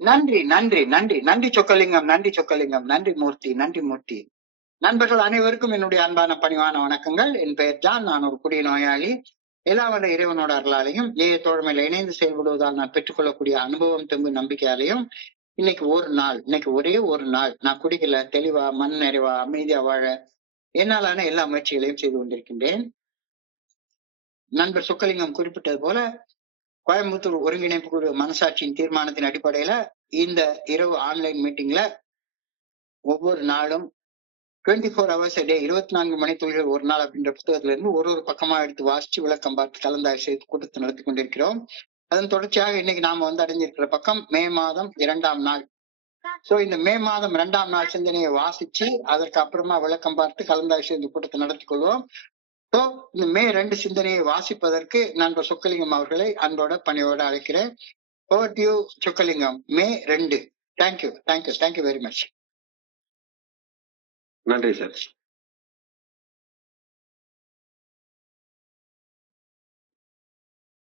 நன்றி, நன்றி, நன்றி, நன்றி சொக்கலிங்கம், நன்றி சொக்கலிங்கம், நன்றி மூர்த்தி, நன்றி மூர்த்தி. நண்பர்கள் அனைவருக்கும் என்னுடைய அன்பான பணிவான வணக்கங்கள். என் பெயர் ஜான். நான் ஒரு குடிநோயாளி. எல்லாம் வல்ல இறைவனோட அருளாலையும் தோழமையில இணைந்து செயல்படுவதால் நான் பெற்றுக்கொள்ளக்கூடிய அனுபவம், தெம்பு, நம்பிக்கையாலையும் இன்னைக்கு ஒரே ஒரு நாள் நான் குடிக்கல, தெளிவா, மன நிறைவா, அமைதியா வாழ என்னாலான எல்லா முயற்சிகளையும் செய்து கொண்டிருக்கின்றேன். நண்பர் சொக்கலிங்கம் குறிப்பிட்டது போல கோயம்புத்தூர் ஒருங்கிணைப்பு குழு மனசாட்சியின் தீர்மானத்தின் அடிப்படையில இந்த இரவு ஆன்லைன் மீட்டிங்ல ஒவ்வொரு நாளும் 24 ஹவர்ஸ் டே 24 மணித்துளிகள் ஒரு நாள் அப்படின்ற புத்தகத்துல இருந்து ஒரு பக்கமா எடுத்து வாசிச்சு விளக்கம் பார்த்து கலந்தாய்வு செய்து கூட்டத்தை நடத்தி கொண்டிருக்கிறோம். அதன் தொடர்ச்சியாக இன்னைக்கு நாம அடைஞ்சிருக்கிற பக்கம் மே மாதம் 2ஆம் நாள். சோ இந்த மே மாதம் 2ஆம் நாள் சிந்தனையை வாசிச்சு அதற்கு அப்புறமா விளக்கம் பார்த்து கலந்தாய்வு செய்து கூட்டத்தை நடத்தி கொள்வோம். சோ இந்த மே 2 சிந்தனையை வாசிப்பதற்கு நண்பர் சொக்கலிங்கம் அவர்களை அன்போட பணியோட அழைக்கிறேன். Over to you Chockalingam. May 2. Thank you, thank you, thank you very much. நன்றி சார்.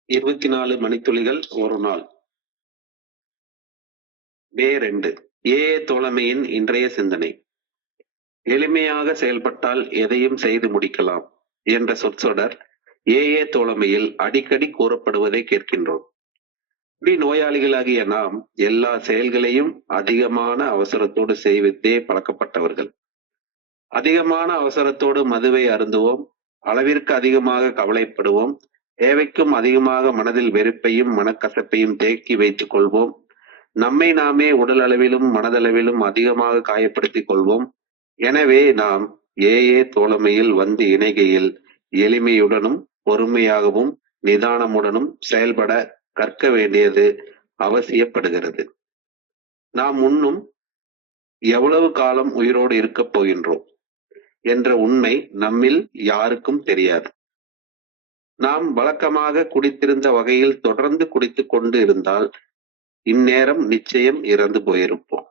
இருபத்தி 4 மணித்துளிகள் ஒரு நாள். மே 2. ஏஏ தோழமையின் இன்றைய சிந்தனை. எளிமையாக செயல்பட்டால் எதையும் செய்து முடிக்கலாம் என்ற சொற்றொடர் ஏஏ தோழமையில் அடிக்கடி கூறப்படுவதை கேட்கின்றோம். நோயாளிகளாகிய நாம் எல்லா செயல்களையும் அதிகமான அவசரத்தோடு செய்வதே பழக்கப்பட்டவர்கள். அதிகமான அவசரத்தோடு மதுவை அருந்துவோம், அளவிற்கு அதிகமாக கவலைப்படுவோம், தேவைக்கும் அதிகமாக மனதில் வெறுப்பையும் மனக்கசப்பையும் தேக்கி வைத்துக் கொள்வோம், நம்மை நாமே உடல் அளவிலும் மனதளவிலும் அதிகமாக காயப்படுத்திக் கொள்வோம். எனவே நாம் ஏஏ தோழமையில் வந்து இணைகையில் எளிமையுடனும் பொறுமையாகவும் நிதானமுடனும் செயல்பட கற்க வேண்டியது அவசியப்படுகிறது. நாம் முன்னும் எவ்வளவு காலம் உயிரோடு இருக்கப் போகின்றோம் என்ற உண்மை நம்மில் யாருக்கும் தெரியாது. நாம் வழக்கமாக குடித்திருந்த வகையில் தொடர்ந்து குடித்துக் கொண்டு இருந்தால் இந்நேரம் நிச்சயம் இறந்து போயிருப்போம்.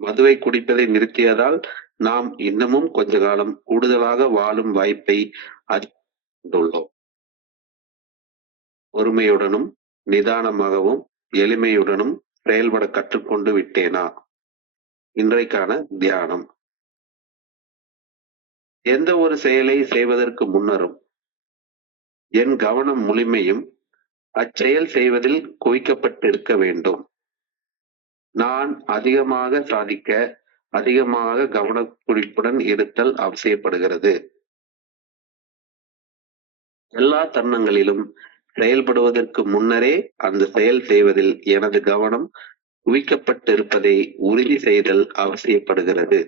மதுவை குடிப்பதை நிறுத்தியதால் நாம் இன்னமும் கொஞ்ச காலம் கூடுதலாக வாழும் வாய்ப்பை அறிந்துள்ளோம். பொறுமையுடனும் நிதானமாகவும் எளிமையுடனும் செயல்பட கற்றுக்கொண்டு விட்டேனா? இன்றைக்கான தியானம். எந்த ஒரு செயலை செய்வதற்கு முன்னரும் என் கவனம் முழுமையும் அச்செயல் செய்வதில் குவிக்கப்பட்டிருக்க வேண்டும். நான் அதிகமாக சாதிக்க அதிகமாக கவனக்குறிப்புடன் இருத்தல் அவசியப்படுகிறது. எல்லா தருணங்களிலும் செயல்படுவதற்கு முன்னரே அந்த செயல் செய்வதில் எனது கவனம் குவிக்கப்பட்டிருப்பதை உறுதி செய்தல் அவசியப்படுகிறது.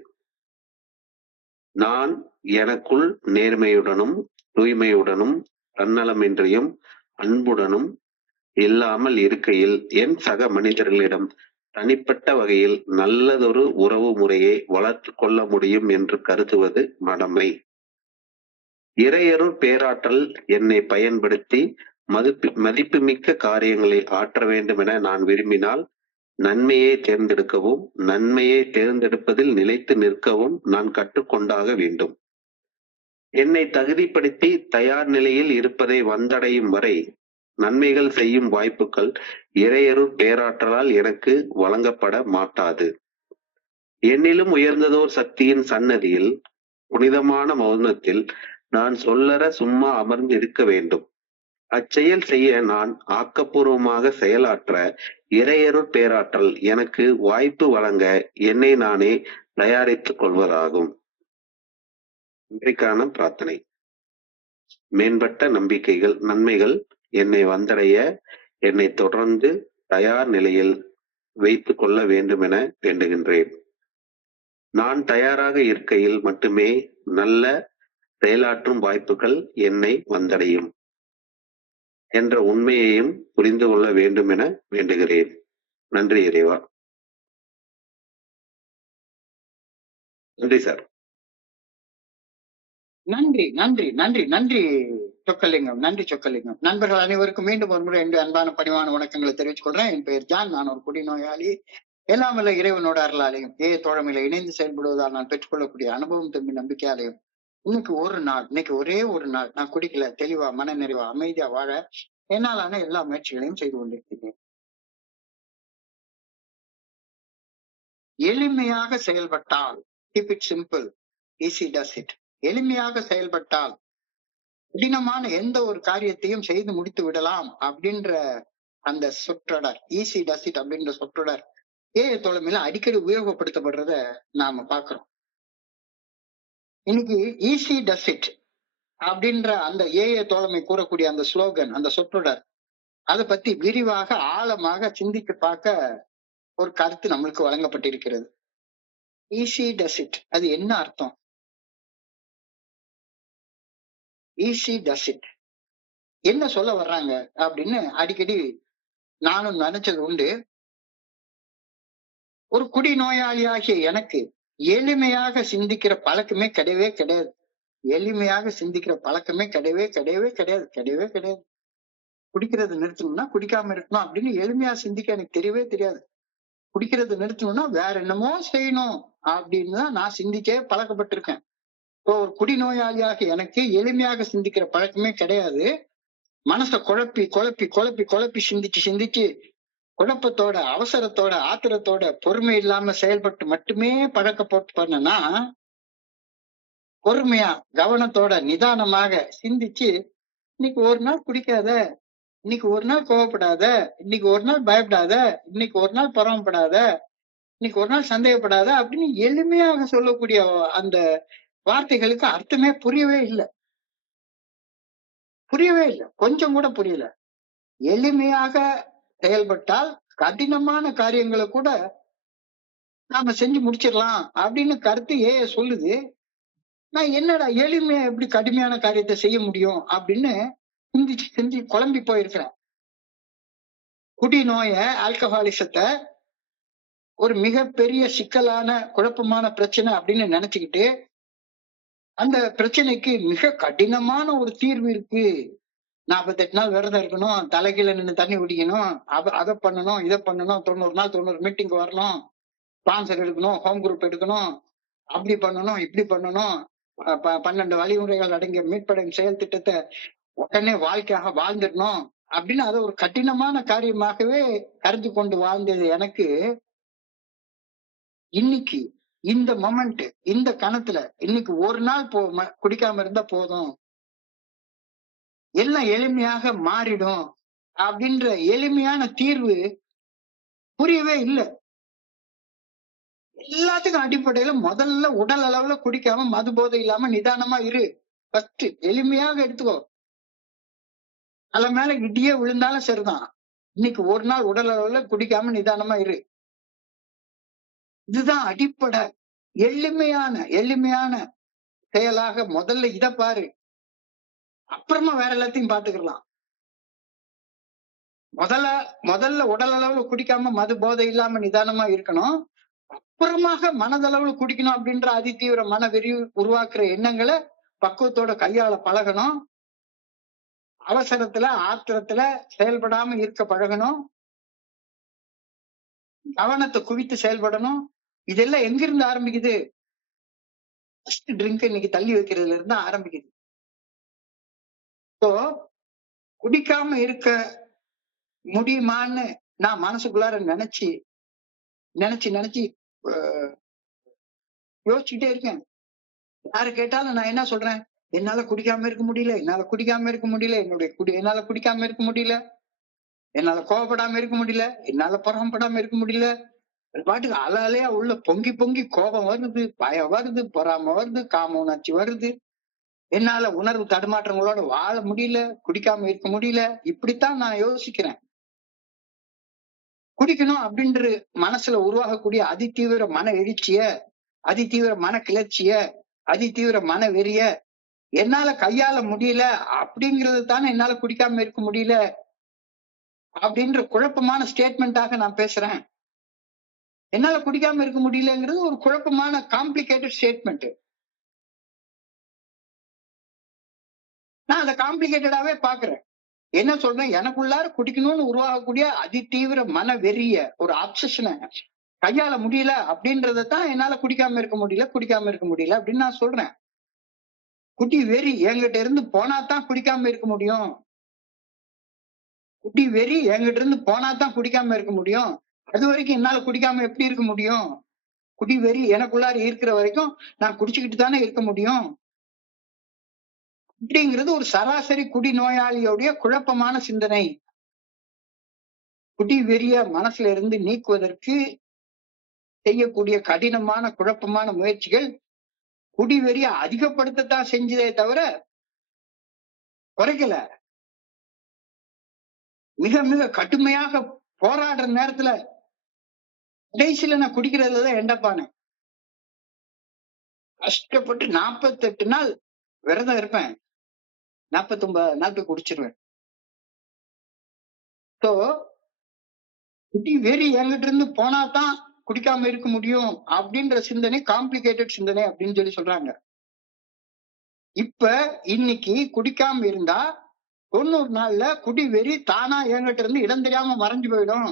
நான் எனக்குள் நேர்மையுடனும் தூய்மையுடனும் தன்னலமின்றியும் அன்புடனும் இல்லாமல் இருக்கையில் என் சக மனிதர்களிடம் தனிப்பட்ட வகையில் நல்லதொரு உறவு முறையை வளர்த்து கொள்ள முடியும் என்று கருதுவது மடமை. இறையருள் பேராற்றல் என்னை பயன்படுத்தி மதிப்புமிக்க காரியங்களை ஆற்ற வேண்டும் என நான் விரும்பினால் நன்மையை தேர்ந்தெடுக்கவும் நன்மையை தேர்ந்தெடுப்பதில் நிலைத்து நிற்கவும் நான் கற்றுக்கொண்டாக வேண்டும். என்னை தகுதிப்படுத்தி தயார் நிலையில் இருப்பதை வந்தடையும் வரை நன்மைகள் செய்யும் வாய்ப்புகள் இறையருள் பேராற்றலால் எனக்கு வழங்கப்பட மாட்டாது. என்னிலும் உயர்ந்ததோர் சக்தியின் சன்னதியில் புனிதமான மௌனத்தில் நான் சொல்லற சும்மா அமர்ந்து இருக்க வேண்டும். அச்செயல் செய்ய நான் ஆக்கப்பூர்வமாக செயலாற்ற இறையருள் பேராற்றல் எனக்கு வாய்ப்பு வழங்க என்னை நானே தயாரித்துக் கொள்வதாகும். இன்றைக்கான பிரார்த்தனை. மேம்பட்ட நன்மைகள் என்னை வந்தடைய என்னை தொடர்ந்து தயார் நிலையில் வைத்துக் கொள்ள வேண்டும் என வேண்டுகின்றேன். நான் தயாராக இருக்கையில் மட்டுமே நல்ல செயலாற்றும் வாய்ப்புகள் என்னை வந்தடையும் என்ற உண்மையையும் புரிந்து கொள்ள வேண்டும் என வேண்டுகிறேன். நன்றி இறைவா. நன்றி சார். நன்றி, நன்றி, நன்றி, நன்றி சொக்கலிங்கம், நன்றி சொக்கலிங்கம். நண்பர்கள் அனைவருக்கும் மீண்டும் ஒரு முறை என்னுடைய அன்பான பணிவான வணக்கங்களை தெரிவித்துக் கொள்றேன். என் பெயர் ஜான். நான் ஒரு குடிநோயாளி. எல்லாம் வல்ல இறைவனோட அருளாலையும் தோழமையில இணைந்து செயல்படுவதால் நான் பெற்றுக்கொள்ளக்கூடிய அனுபவம், தம்பி, நம்பிக்கையாலையும் இன்னைக்கு ஒரே ஒரு நாள் நான் குடிக்கல, தெளிவா, மன நிறைவா, அமைதியா வாழ என்னாலான எல்லா முயற்சிகளையும் செய்து கொண்டிருக்கிறேன். எளிமையாக செயல்பட்டால், keep it simple, easy does it. எளிமையாக செயல்பட்டால் கடினமான எந்த ஒரு காரியத்தையும் செய்து முடித்து விடலாம் அப்படின்ற அந்த சொற்றொடர், ஈஸி டஸ் இட் அப்படின்ற சொற்றொடர் ஏஐ தோழமையில அடிக்கடி உபயோகப்படுத்தப்படுறத நாம பாக்குறோம். இன்னைக்கு ஈஸி டஸ் இட் அப்படின்ற அந்த ஏஐ தோழமை கூறக்கூடிய அந்த ஸ்லோகன், அந்த சொற்றொடர், அதை பத்தி விரிவாக ஆழமாக சிந்தித்து பார்க்க ஒரு கருத்து நம்மளுக்கு வழங்கப்பட்டிருக்கிறது. ஈஸி டஸ் இட், அது என்ன அர்த்தம்? ஈஸி டஸ் இட் என்ன சொல்ல வர்றாங்க அப்படின்னு அடிக்கடி நானும் நினைச்சது உண்டு. ஒரு குடிநோயாளியாகிய எனக்கு எளிமையாக சிந்திக்கிற பழக்கமே கிடையவே கிடையாது. எளிமையாக சிந்திக்கிற பழக்கமே கிடையவே கிடையவே கிடையாது, கிடையவே கிடையாது. குடிக்கிறது நிறுத்தணும்னா குடிக்காம இருக்கணும் அப்படின்னு எளிமையா சிந்திக்க எனக்கு தெரியவே தெரியாது. குடிக்கிறது நிறுத்தணும்னா வேற என்னமோ செய்யணும் அப்படின்னு தான் நான் சிந்திச்சே பழக்கப்பட்டிருக்கேன். இப்போ ஒரு குடிநோயாளியாக எனக்கு எளிமையாக சிந்திக்கிற பழக்கமே கிடையாது. மனசை குழப்பி குழப்பி குழப்பி குழப்பி சிந்திச்சு சிந்திச்சு குழப்பத்தோட, அவசரத்தோட, ஆத்திரத்தோட, பொறுமை இல்லாம செயல்பட்டு மட்டுமே பழக்கப்பட்டு பண்ணனா, பொறுமையா கவனத்தோட நிதானமாக சிந்திச்சு இன்னைக்கு ஒரு நாள் குடிக்காத, இன்னைக்கு ஒரு நாள் கோவப்படாத, இன்னைக்கு ஒரு நாள் பயப்படாத, இன்னைக்கு ஒரு நாள் பொறாமப்படாத, இன்னைக்கு ஒரு நாள் சந்தேகப்படாத அப்படின்னு எளிமையாக சொல்லக்கூடிய அந்த வார்த்தைகளுக்கு அர்த்தமே புரியவே இல்லை. புரியவே இல்லை, கொஞ்சம் கூட புரியல. எளிமையாக செயல்பட்டால் கடினமான காரியங்களை கூட நாம செஞ்சு முடிச்சிடலாம் அப்படின்னு கருத்து சொல்லுது. நான் என்னடா எளிமையா எப்படி கடுமையான காரியத்தை செய்ய முடியும் அப்படின்னு சிந்திச்சு செஞ்சு குழம்பி போயிருக்கிறேன். குடிநோய, ஆல்கஹாலிசத்தை ஒரு மிகப்பெரிய சிக்கலான குழப்பமான பிரச்சனை அப்படின்னு நினைச்சுக்கிட்டு அந்த பிரச்சனைக்கு மிக கடினமான ஒரு தீர்வு இருக்கு. 48 நாள் விரதம் இருக்கணும், தலைகீழ நின்று தண்ணி குடிக்கணும், அதை பண்ணணும், இதை பண்ணணும், 90 நாள் 90 மீட்டிங் வரணும், ஸ்பான்சர் எடுக்கணும், ஹோம் குரூப் எடுக்கணும், அப்படி பண்ணணும், இப்படி பண்ணணும், 12 வழிமுறைகள் அடங்கிய மீட்படையும் செயல் திட்டத்தை உடனே வாழ்க்கையாக வாழ்ந்துடணும் அப்படின்னு அதை ஒரு கடினமான காரியமாகவே கருதி கொண்டு வாழ்ந்தது எனக்கு இன்னைக்கு இந்த மொமெண்ட், இந்த கணத்துல இன்னைக்கு ஒரு நாள் குடிக்காம இருந்தா போதும், எல்லாம் எளிமையாக மாறிடும் அப்படின்ற எளிமையான தீர்வு புரியவே இல்லை. எல்லாத்துக்கும் அடிப்படையில முதல்ல உடல் அளவுல குடிக்காம மது போதை இல்லாம நிதானமா இரு. ஃபர்ஸ்ட் எளிமையாக எடுத்துக்கோ. தலை மேல இடியே விழுந்தாலும் சரிதான், இன்னைக்கு ஒரு நாள் உடல் அளவுல குடிக்காம நிதானமா இரு. இதுதான் அடிப்படை. எளிமையான செயலாக முதல்ல இத பாரு, அப்புறமா வேற எல்லாத்தையும் பாத்துக்கலாம். முதல்ல உடல் அளவுல குடிக்காம மது போதை இல்லாம நிதானமா இருக்கணும். அப்புறமாக மனதளவுல குடிக்கணும் அப்படின்ற அதிதீவிர மன வெறி உருவாக்குற எண்ணங்களை பக்குவத்தோட கையாள பழகணும். அவசரத்துல ஆத்திரத்துல செயல்படாம இருக்க பழகணும். கவனத்தை குவித்து செயல்படணும். இதெல்லாம் எங்கிருந்து ஆரம்பிக்குது? ஃபர்ஸ்ட் ட்ரிங்க் இன்னைக்கு தள்ளி வைக்கிறதுல இருந்து ஆரம்பிக்குது. ஸோ குடிக்காம இருக்க முடியுமான்னு நான் மனசுக்குள்ளார நினைச்சு யோசிச்சுட்டே இருக்கேன். யாரு கேட்டாலும் நான் என்ன சொல்றேன், என்னால குடிக்காம இருக்க முடியல, என்னால குடிக்காம இருக்க முடியல, என்னால குடிக்காம இருக்க முடியல, என்னால கோவப்படாம இருக்க முடியல, என்னால பொறாமப்படாம இருக்க முடியல. பாட்டுக்கு அலையா உள்ள பொங்கி பொங்கி கோபம் வருது, பயம் வருது, பொறாம வருது, காம உணர்ச்சி வருது, என்னால உணர்வு தடுமாற்றங்களோட வாழ முடியல, குடிக்காம இருக்க முடியல. இப்படித்தான் நான் யோசிக்கிறேன். குடிக்கணும் அப்படின்ற மனசுல உருவாகக்கூடிய அதிதீவிர மன எழுச்சிய, அதிதீவிர மன கிளர்ச்சிய, அதிதீவிர மன வெறிய என்னால கையாள முடியல அப்படிங்கிறது தானே என்னால குடிக்காம இருக்க முடியல அப்படின்ற குழப்பமான ஸ்டேட்மெண்டாக நான் பேசுறேன். என்னால குடிக்காம இருக்க முடியலங்கிறது ஒரு குழப்பமான காம்ப்ளிகேட்டட் ஸ்டேட்மெண்ட். நான் அதை காம்ப்ளிகேட்டடாவே பாக்குறேன். என்ன சொல்றேன், எனக்குள்ளார குடிக்கணும்னு உருவாகக்கூடிய அதிதீவிர மன வெறிய, ஒரு அப்சஷனை கையாள முடியல அப்படின்றதான் என்னால குடிக்காம இருக்க முடியல அப்படின்னு நான் சொல்றேன். குடி வெறி என்கிட்ட இருந்து போனாதான் குடிக்காம இருக்க முடியும். குடி வெறி என்கிட்ட இருந்து போனாதான் குடிக்காம இருக்க முடியும். அது வரைக்கும் என்னால குடிக்காம எப்படி இருக்க முடியும்? குடிவெறி எனக்குள்ளார இருக்கிற வரைக்கும் நான் குடிச்சுக்கிட்டு தானே இருக்க முடியும். அப்படிங்கிறது ஒரு சராசரி குடிநோயாளியோடைய குழப்பமான சிந்தனை. குடிவெறிய மனசுல இருந்து நீக்குவதற்கு செய்யக்கூடிய கடினமான குழப்பமான முயற்சிகள் குடிவெறிய அதிகப்படுத்தத்தான் செஞ்சதே தவிர குறைக்கல. மிக மிக கடுமையாக போராடுற நேரத்துல கடைசியில நான் குடிக்கிறதுலதான் எண்டப்பானேன். கஷ்டப்பட்டு 48 நாள் விரதம் இருப்பேன். 49 நாள் போய் குடிச்சிருவேன். சோ குடி வெறி என்கிட்ட இருந்து போனாதான் குடிக்காம இருக்க முடியும் அப்படின்ற சிந்தனை காம்ப்ளிகேட்டட் சிந்தனை அப்படின்னு சொல்லி சொல்றாங்க. இப்ப இன்னைக்கு குடிக்காம இருந்தா 90 நாள்ல குடி வெறி தானா என்கிட்ட இருந்து இடம் தெரியாம மறைஞ்சு போயிடும்.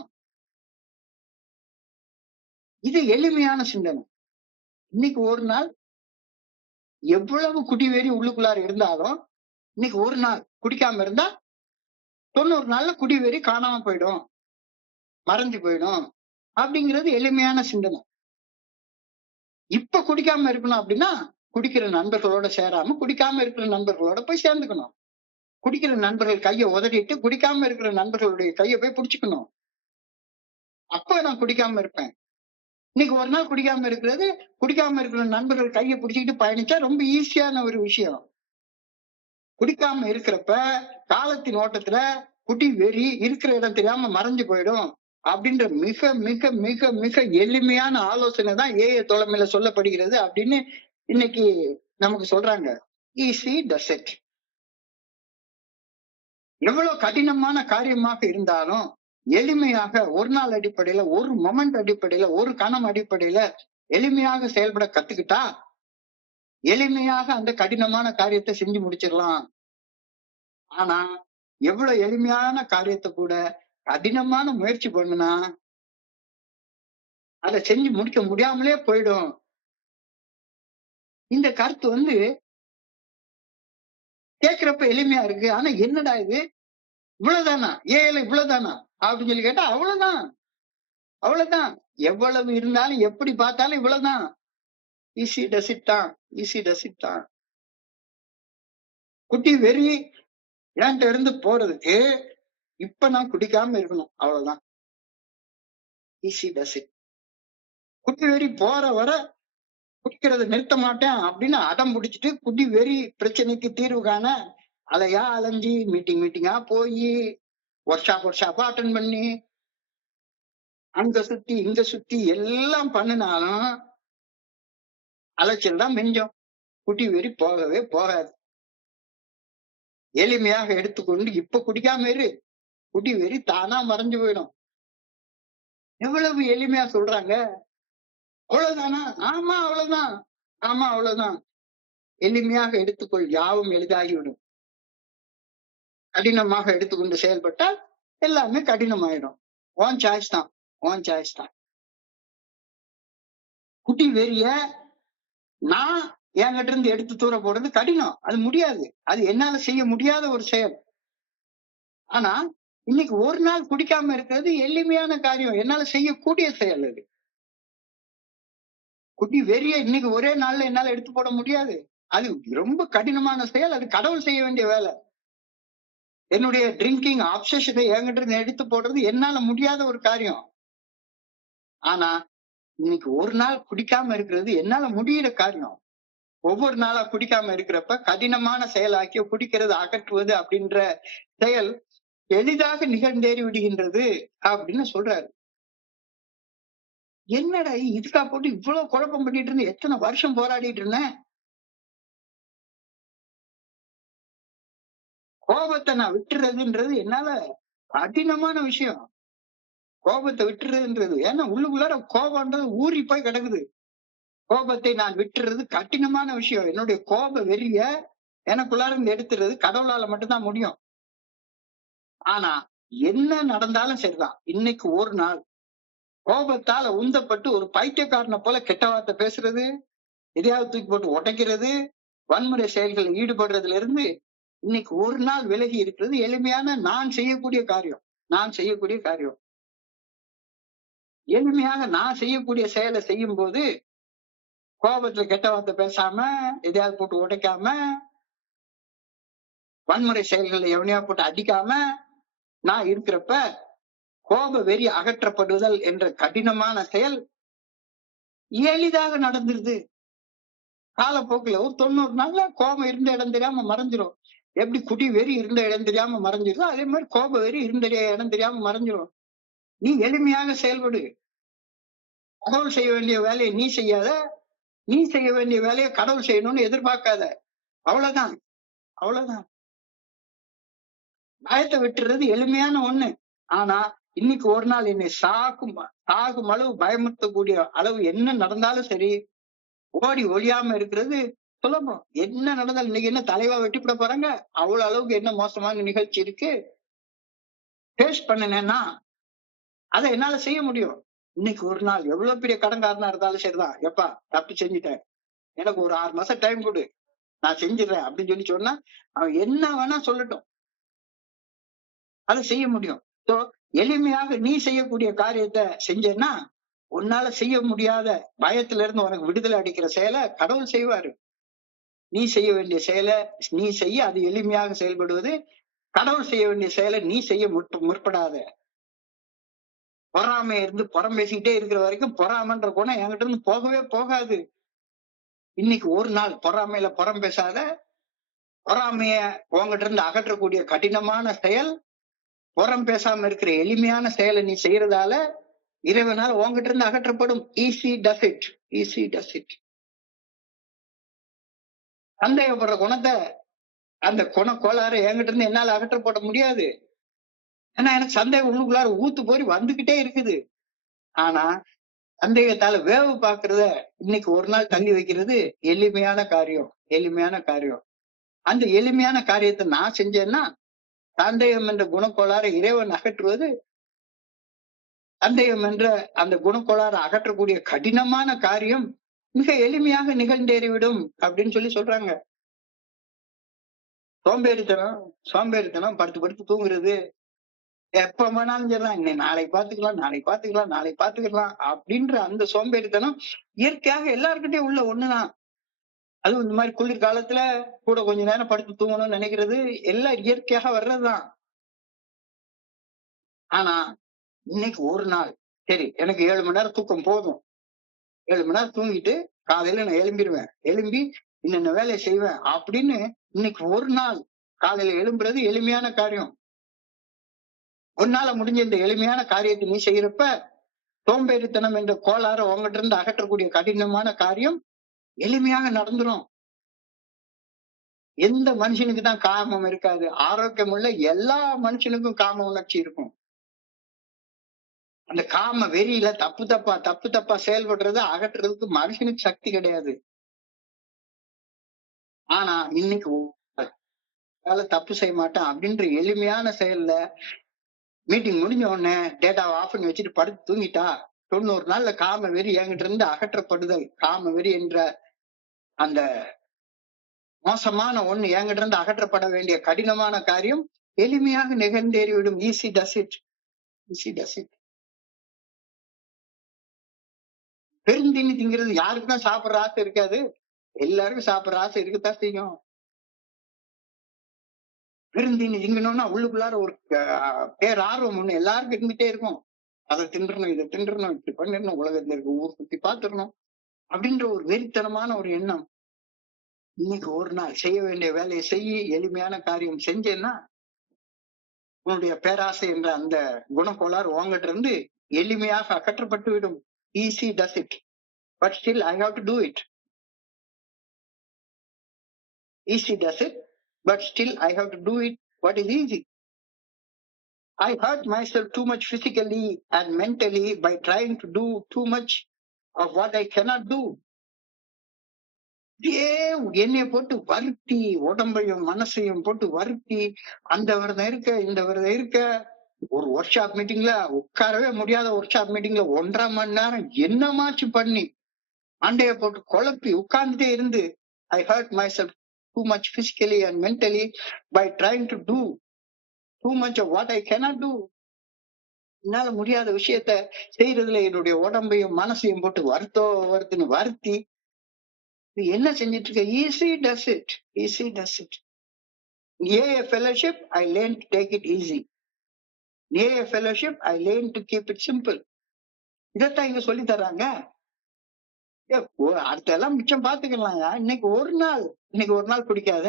இது எளிமையான சிந்தனை. இன்னைக்கு ஒரு நாள் எவ்வளவு குடிவெறி உள்ளுக்குள்ளார இருந்தாலும் இன்னைக்கு ஒரு நாள் குடிக்காம இருந்தா 90 நாள்ல குடிவெறி காணாம போயிடும், மறைஞ்சு போயிடும் அப்படிங்கிறது எளிமையான சிந்தனை. இப்ப குடிக்காம இருக்கணும் அப்படின்னா குடிக்கிற நண்பர்களோட சேராம குடிக்காம இருக்கிற நண்பர்களோட போய் சேர்ந்துக்கணும். குடிக்கிற நண்பர்கள் கையை உதறிட்டு குடிக்காம இருக்கிற நண்பர்களுடைய கையை போய் பிடிச்சுக்கணும். அப்ப நான் குடிக்காம இருப்பேன். இன்னைக்கு ஒரு நாள் குடிக்காம இருக்கிறது, குடிக்காம இருக்கிற நண்பர்கள் கையை பிடிச்சிக்கிட்டு பயணிச்சா ரொம்ப ஈஸியான ஒரு விஷயம். குடிக்காம இருக்கிறப்ப காலத்தின் ஓட்டத்துல குடி வெறி இருக்கிற இடம் தெரியாம மறைஞ்சு போயிடும் அப்படின்ற மிக மிக மிக மிக எளிமையான ஆலோசனை தான் ஏஐ தோழமையில சொல்லப்படுகிறது அப்படின்னு இன்னைக்கு நமக்கு சொல்றாங்க. Easy does it. எவ்வளவு கடினமான காரியமாக இருந்தாலும் எளிமையாக ஒரு நாள் அடிப்படையில, ஒரு மொமெண்ட் அடிப்படையில, ஒரு கணம் அடிப்படையில எளிமையாக செயல்பட கத்துக்கிட்டா எளிமையாக அந்த கடினமான காரியத்தை செஞ்சு முடிச்சிடலாம். ஆனா எவ்வளவு எளிமையான காரியத்தை கூட கடினமான முயற்சி பண்ணுனா அதை செஞ்சு முடிக்க முடியாமலே போயிடும். இந்த கருத்து கேட்கிறப்ப எளிமையா இருக்கு. ஆனா என்னடா இது இவ்வளவுதானா, ஏல இவ்வளவுதானா அப்படின்னு சொல்லி கேட்டா அவ்வளவுதான், அவ்வளவுதான். எவ்வளவு இருந்தாலும் எப்படி பார்த்தாலும் இவ்வளவுதான். ஈஸி டசிட் தான், ஈஸி டசிட் தான். குட்டி வெறி என்கிட்ட இருந்து போறதுக்கு இப்ப நான் குடிக்காம இருக்கணும், அவ்வளவுதான். ஈஸி டசிட். குட்டி வெறி போற வர குடிக்கிறத நிறுத்த மாட்டேன் அப்படின்னு அடம் பிடிச்சிட்டு குடி வெறி பிரச்சனைக்கு தீர்வு காண அலையா அலைஞ்சி மீட்டிங்கா போய் ஒர்க் ஷாப்பா அட்டன் பண்ணி அங்க சுத்தி இங்க சுத்தி எல்லாம் பண்ணினாலும் அலைச்சல் தான் மிஞ்சம். குடி வெறி போகவே போகாது. எளிமையாக எடுத்துக்கொண்டு இப்ப குடிக்காம இரு, குடி வெறி தானா மறைஞ்சு போயிடும். எவ்வளவு எளிமையா சொல்றாங்க. அவ்வளவுதானா? ஆமா அவ்வளவுதான், ஆமா அவ்வளவுதான். எளிமையாக எடுத்துக்கொள், யாவும் எளிதாகிவிடும். கடினமாக எடுத்துக்கொண்டு செயல்பட்டால் எல்லாமே கடினமாயிடும். ஓன் சாய்ஸ் தான், ஓன் சாய்ஸ் தான். குட்டி வெறிய நான் என்கிட்ட இருந்து எடுத்து தூர போடுறது கடினம், அது முடியாது, அது என்னால செய்ய முடியாத ஒரு செயல். ஆனா இன்னைக்கு ஒரு நாள் குடிக்காம இருக்கிறது எளிமையான காரியம், என்னால செய்யக்கூடிய செயல். அது குட்டி வெறிய இன்னைக்கு ஒரே நாள்ல என்னால எடுத்து போட முடியாது, அது ரொம்ப கடினமான செயல், அது கடவுள் செய்ய வேண்டிய வேலை. என்னுடைய ட்ரிங்கிங் அப்சஷனை என்கிட்ட இருந்து எடுத்து போடுறது என்னால முடியாத ஒரு காரியம். ஆனா இன்னைக்கு ஒரு நாள் குடிக்காம இருக்கிறது என்னால முடியிற காரியம். ஒவ்வொரு நாளா குடிக்காம இருக்கிறப்ப கடினமான செயலாக்கி குடிக்கிறது அகற்றுவது அப்படின்ற செயல் எளிதாக நிகழ்ந்தேறி விடுகின்றது அப்படின்னு சொல்றாரு. என்னடா இதுக்கா போட்டு இவ்வளவு குழப்பம் பண்ணிட்டு இருந்தேன், எத்தனை வருஷம் போராடிட்டு இருந்தேன். கோபத்தை நான் விட்டுறதுன்றது என்னால கடினமான விஷயம். கோபத்தை விட்டுறதுன்றது, ஏன்னா உள்ளுக்குள்ளார கோபம்ன்றது ஊறி போய் கிடக்குது. கோபத்தை நான் விட்டுறது கடினமான விஷயம். என்னுடைய கோப வெறிய எனக்குள்ளார இருந்து எடுத்துறது கடவுளால மட்டும்தான் முடியும். ஆனா என்ன நடந்தாலும் சரிதான், இன்னைக்கு ஒரு நாள் கோபத்தால உந்தப்பட்டு ஒரு பைத்தியக்காரனை போல கெட்ட வார்த்தை பேசுறது, எதையாவது தூக்கி போட்டு உடைக்கிறது, வன்முறை செயல்களில் ஈடுபடுறதுல இருந்து இன்னைக்கு ஒரு நாள் விலகி இருக்கிறது எளிமையான நான் செய்யக்கூடிய காரியம், நான் செய்யக்கூடிய காரியம். எளிமையாக நான் செய்யக்கூடிய செயலை செய்யும் போது கோபத்துல கெட்ட வார்த்தை பேசாம, எதையாவது போட்டு உடைக்காம, வன்முறை செயல்களை எவனையா போட்டு அடிக்காம நான் இருக்கிறப்ப, கோப வெறி அகற்றப்படுதல் என்ற கடினமான செயல் எளிதாக நடந்துருது. காலப்போக்குல ஒரு 90 நாள்ல கோபம் இருந்த இடம் தெரியாம மறைஞ்சிரும். எப்படி குடி வெறி இருந்த இடம் தெரியாம மறைஞ்சிருதோ, அதே மாதிரி கோப வெறி இருந்த இடம் தெரியாம மறைஞ்சிரும். நீ எளிமையாக செயல்படு. கடவுள் செய்ய வேண்டிய வேலையை நீ செய்யாத, நீ செய்ய வேண்டிய வேலையை கடவுள் செய்யணும்னு எதிர்பார்க்காத. அவ்வளவுதான், அவ்வளவுதான். பயத்தை விட்டுறது எளிமையான ஒண்ணு. ஆனா இன்னைக்கு ஒரு நாள் என்னை சாகும் அளவு பயமுறுத்தக்கூடிய அளவு என்ன நடந்தாலும் சரி, ஓடி ஒழியாம இருக்கிறது சுலபம். என்ன நடந்தாலும் இன்னைக்கு என்ன தலைவா வெட்டிப்பட போறாங்க, அவ்வளவு அளவுக்கு என்ன மோசமான நிகழ்ச்சி இருக்கு, ஃபேஸ் பண்ணினேன்னா அதை என்னால செய்ய முடியும். இன்னைக்கு ஒரு நாள் எவ்வளவு பெரிய கடன்காரனா இருந்தாலும் சரிதான், எப்பா தப்பு செஞ்சுட்டேன், எனக்கு ஒரு 6 மாசம் டைம் கொடு, நான் செஞ்சிடறேன் அப்படின்னு சொன்னா அவன் என்ன வேணா சொல்லட்டும், அதை செய்ய முடியும். சோ எளிமையாக நீ செய்யக்கூடிய காரியத்தை செஞ்சேன்னா உன்னால செய்ய முடியாத பயத்துல இருந்து உனக்கு விடுதலை அடிக்கிற செயலை கடவுள் செய்வாரு. நீ செய்ய வேண்டிய செயலை நீ செய்ய, அது எளிமையாக செயல்படுவது. கடவுள் செய்ய வேண்டிய செயலை நீ செய்ய முற்படாத. பொறாமை இருந்து புறம் பேசிக்கிட்டே இருக்கிற வரைக்கும் பொறாமன்ற குணம் என்கிட்ட இருந்து போகவே போகாது. இன்னைக்கு ஒரு நாள் பொறாமையில புறம் பேசாத. பொறாமைய உங்ககிட்ட இருந்து அகற்றக்கூடிய கடினமான செயல், புறம் பேசாம இருக்கிற எளிமையான செயலை நீ செய்யறதால இறைவனால் உங்ககிட்ட இருந்து அகற்றப்படும். Easy does it, easy does it. சந்தேகப்படுற குணத்தை, அந்த கோளாறு என்கிட்ட இருந்து என்னால அகற்றப்பட முடியாது. ஏன்னா எனக்கு சந்தேகம் உள்ளுக்குள்ளார ஊத்து போய் வந்துகிட்டே இருக்குது. ஆனா சந்தேகத்தால வேவு பாக்குறத இன்னைக்கு ஒரு நாள் தள்ளி வைக்கிறது எளிமையான காரியம், எளிமையான காரியம். அந்த எளிமையான காரியத்தை நான் செஞ்சேன்னா சந்தேகம் என்ற குணக்கோளாறு இறைவன் அகற்றுவது. சந்தேகம் என்ற அந்த குணக்கோளாறு அகற்றக்கூடிய கடினமான காரியம் மிக எளிமையாக நிகழ்ந்தேறிவிடும் அப்படின்னு சொல்றாங்க. சோம்பேறித்தனம் படுத்து தூங்குறது, எப்ப வேணாலும் சொல்லலாம், இன்னை நாளைக்கு பாத்துக்கலாம் அப்படின்ற அந்த சோம்பேறித்தனம் இயற்கையாக எல்லாருக்கிட்டையும் உள்ள ஒண்ணுதான். அதுவும் இந்த மாதிரி குளிர்காலத்துல கூட கொஞ்ச நேரம் படுத்து தூங்கணும்னு நினைக்கிறது எல்லாம் இயற்கையாக வர்றதுதான். ஆனா இன்னைக்கு ஒரு நாள் சரி, எனக்கு 7 மணி நேரம் தூக்கம் போதும், 7 மணி நேரம் தூங்கிட்டு காலையில நான் எழும்பி இன்னென்ன வேலையை செய்வேன் அப்படின்னு இன்னைக்கு ஒரு நாள் காலையில எழும்புறது எளிமையான காரியம். ஒன்னால முடிஞ்ச இந்த எளிமையான காரியத்தை நீ செய்யறப்ப சோம்பேறித்தனம் என்ற கோளாறு உங்ககிட்ட இருந்து அகற்றக்கூடிய கடினமான காரியம் எளிமையாக நடந்துரும். எந்த மனுஷனுக்கு தான் காமம் இருக்காது? ஆரோக்கியம் உள்ள எல்லா மனுஷனுக்கும் காம உணர்ச்சி இருக்கும். அந்த காம வெறியில தப்பு தப்பா செயல்படுறத அகற்றுறதுக்கு மனுஷனுக்கு சக்தி கிடையாது. ஆனா இன்னைக்கு தப்பு செய்ய மாட்டேன் அப்படின்ற எளிமையான செயல்ல மீட்டிங் முடிஞ்ச உடனே டேட்டாவை ஆஃப் பண்ணி வச்சுட்டு படுத்து தூங்கிட்டா 90 நாள்ல காம வெறி என்கிட்ட இருந்து அகற்றப்படுதல். காம வெறி என்ற அந்த மோசமான ஒண்ணு என்கிட்ட இருந்து அகற்றப்பட வேண்டிய கடினமான காரியம் எளிமையாக நிகழ்ந்தேறிவிடும். Easy does it, easy does it. பெருந்தீனி திங்கிறது யாருக்குதான் சாப்பிடுற ஆசை இருக்காது? எல்லாருக்கும் சாப்பிடுற ஆசை இருக்கத்தான் செய்யும். பெருந்தீனி திங்கணும்னா உள்ளுக்குள்ளார ஒரு பேரார்வம் ஒண்ணு எல்லாருக்கும் இருந்துட்டே இருக்கும். அதை தின்றணும், இதை தின்றணும், இப்படி பண்ணிடணும், உலகத்துல இருக்க ஊர் சுத்தி பாத்துடணும் அப்படின்ற ஒரு வெறித்தனமான ஒரு எண்ணம். இன்னைக்கு ஒரு நாள் செய்ய வேண்டிய வேலையை செய்ய, எளிமையான காரியம் செஞ்சேன்னா உன்னுடைய பேராசை என்ற அந்த குணக்கோளாறு உங்ககிட்ட இருந்து எளிமையாக அகற்றப்பட்டு விடும். Easy does it, but still I have to do it. Easy does it, but still I have to do it. What is easy? I hurt myself too much physically and mentally by trying to do too much of what I cannot do. என்னைய போட்டு வருத்தி, உடம்பையும் மனசையும் போட்டு வருத்தி, அந்த விரதம் இருக்க, இந்த விரதம் இருக்க, ஒரு ஒர்க் ஷாப் மீட்டிங்ல உட்காரவே முடியாத ஒர்க் ஷாப் மீட்டிங்ல 1.5 மணி நேரம் என்னமாச்சு பண்ணி அண்டைய போட்டு குழப்பி உட்கார்ந்துட்டே இருந்து I hurt myself too much physically and mentally by trying to do too much of what I cannot do. என்னால முடியாத விஷயத்த செய்யறதுல என்னுடைய உடம்பையும் மனசையும் போட்டு வருத்துன்னு வருத்தி நீ என்ன செஞ்சிட்டு இருக்க? Easy does it, easy does it. A fellowship I learn to take it easy. A fellowship I learn to keep it simple. இதைத்தான் இங்க சொல்லி தர்றாங்க. அடுத்த எல்லாம் மிச்சம் பாத்துக்கலாங்க. இன்னைக்கு ஒரு நாள் பிடிக்காத,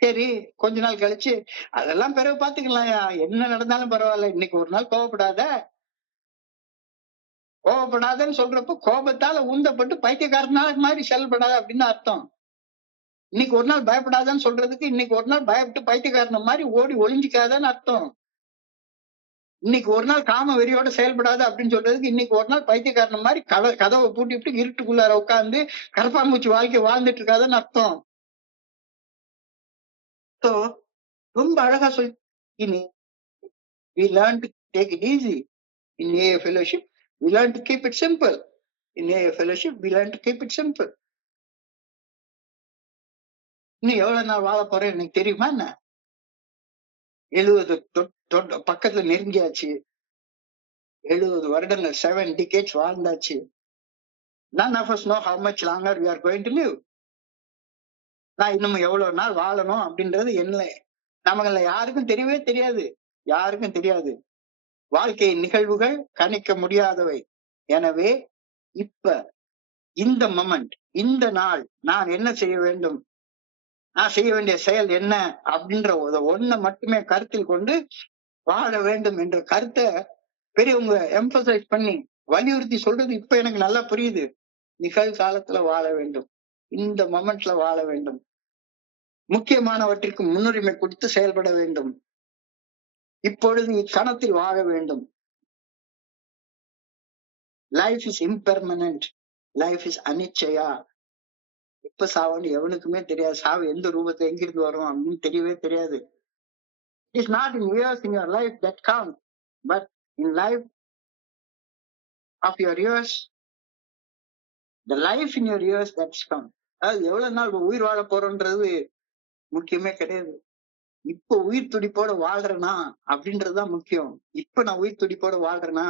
சரி கொஞ்ச நாள் கழிச்சு அதெல்லாம் பிறகு பாத்துக்கலாம். என்ன நடந்தாலும் பரவாயில்ல, இன்னைக்கு ஒரு நாள் கோவப்படாதன்னு சொல்றப்ப கோபத்தால உந்தப்பட்டு பைத்தியக்காரனால மாதிரி செயல்படாத அப்படின்னு அர்த்தம். இன்னைக்கு ஒரு நாள் பயப்படாதன்னு சொல்றதுக்கு இன்னைக்கு ஒரு நாள் பயப்பட்டு பைத்தியக்காரன மாதிரி ஓடி ஒளிஞ்சிக்காதன்னு அர்த்தம். இன்னைக்கு ஒரு நாள் காம வெறியோட செயல்படாத அப்படின்னு சொல்றதுக்கு இன்னைக்கு ஒரு நாள் பைத்தியக்காரன மாதிரி கதவை பூட்டிட்டு இருட்டுக்குள்ளார உட்கார்ந்து கரப்பாம்பூச்சி வாழ்க்கை வாழ்ந்துட்டு இருக்காதுன்னு அர்த்தம். ரொம்ப அழகா சொல்லி we learn to take it easy. In AA fellowship, we learn to keep it simple. In AA fellowship, we learn to keep it simple. இன்னும் எவ்வளவு நாள் வாழ போறேன் எனக்கு தெரியுமா என்ன? 70 பக்கத்துல நெருங்கியாச்சு. 70 வருடங்கள் 7 decades வாழ்ந்தாச்சு. None of us know how much longer we are going to live. நான் இன்னும் எவ்வளவு நாள் வாழணும் அப்படின்றது என்ன நமக்கு யாருக்கும் தெரியவே தெரியாது. யாருக்கும் தெரியாது. வாழ்க்கையின் நிகழ்வுகள் கணிக்க முடியாதவை. எனவே இப்ப இந்த மொமெண்ட், இந்த நாள் நான் என்ன செய்ய வேண்டும், நான் செய்ய வேண்டிய செயல் என்ன அப்படின்ற ஒன்ன மட்டுமே கருத்தில் கொண்டு வாழ வேண்டும் என்ற கருத்தை பெரியவங்க எம்பசைஸ் பண்ணி வலியுறுத்தி சொல்றது இப்ப எனக்கு நல்லா புரியுது. நிகழ்காலத்துல வாழ வேண்டும், இந்த மொமெண்ட்ல வாழ வேண்டும், முக்கியமானவற்றிற்கு முன்னுரிமை கொடுத்து செயல்பட வேண்டும், இப்பொழுது இக்கணத்தில் வாழ வேண்டும். Life is impermanent, life is அனிச்சயா. எப்ப சாவுன்னு எவனுக்குமே தெரியாது. சாவு எந்த ரூபத்துல எங்கிருந்து வரும் அப்படின்னு தெரியவே தெரியாது. It's not in years in your life that count, but in life of your years, the life in your years that's count. அதாவது எவ்வளவு நாள் உயிர் வாழ போறோன்றது முக்கியமே கிடையாது. இப்ப உயிர் துடிப்போட வாழ்றேனா அப்படின்றதுதான் முக்கியம். இப்ப நான் உயிர் துடிப்போட வாழ்றேனா,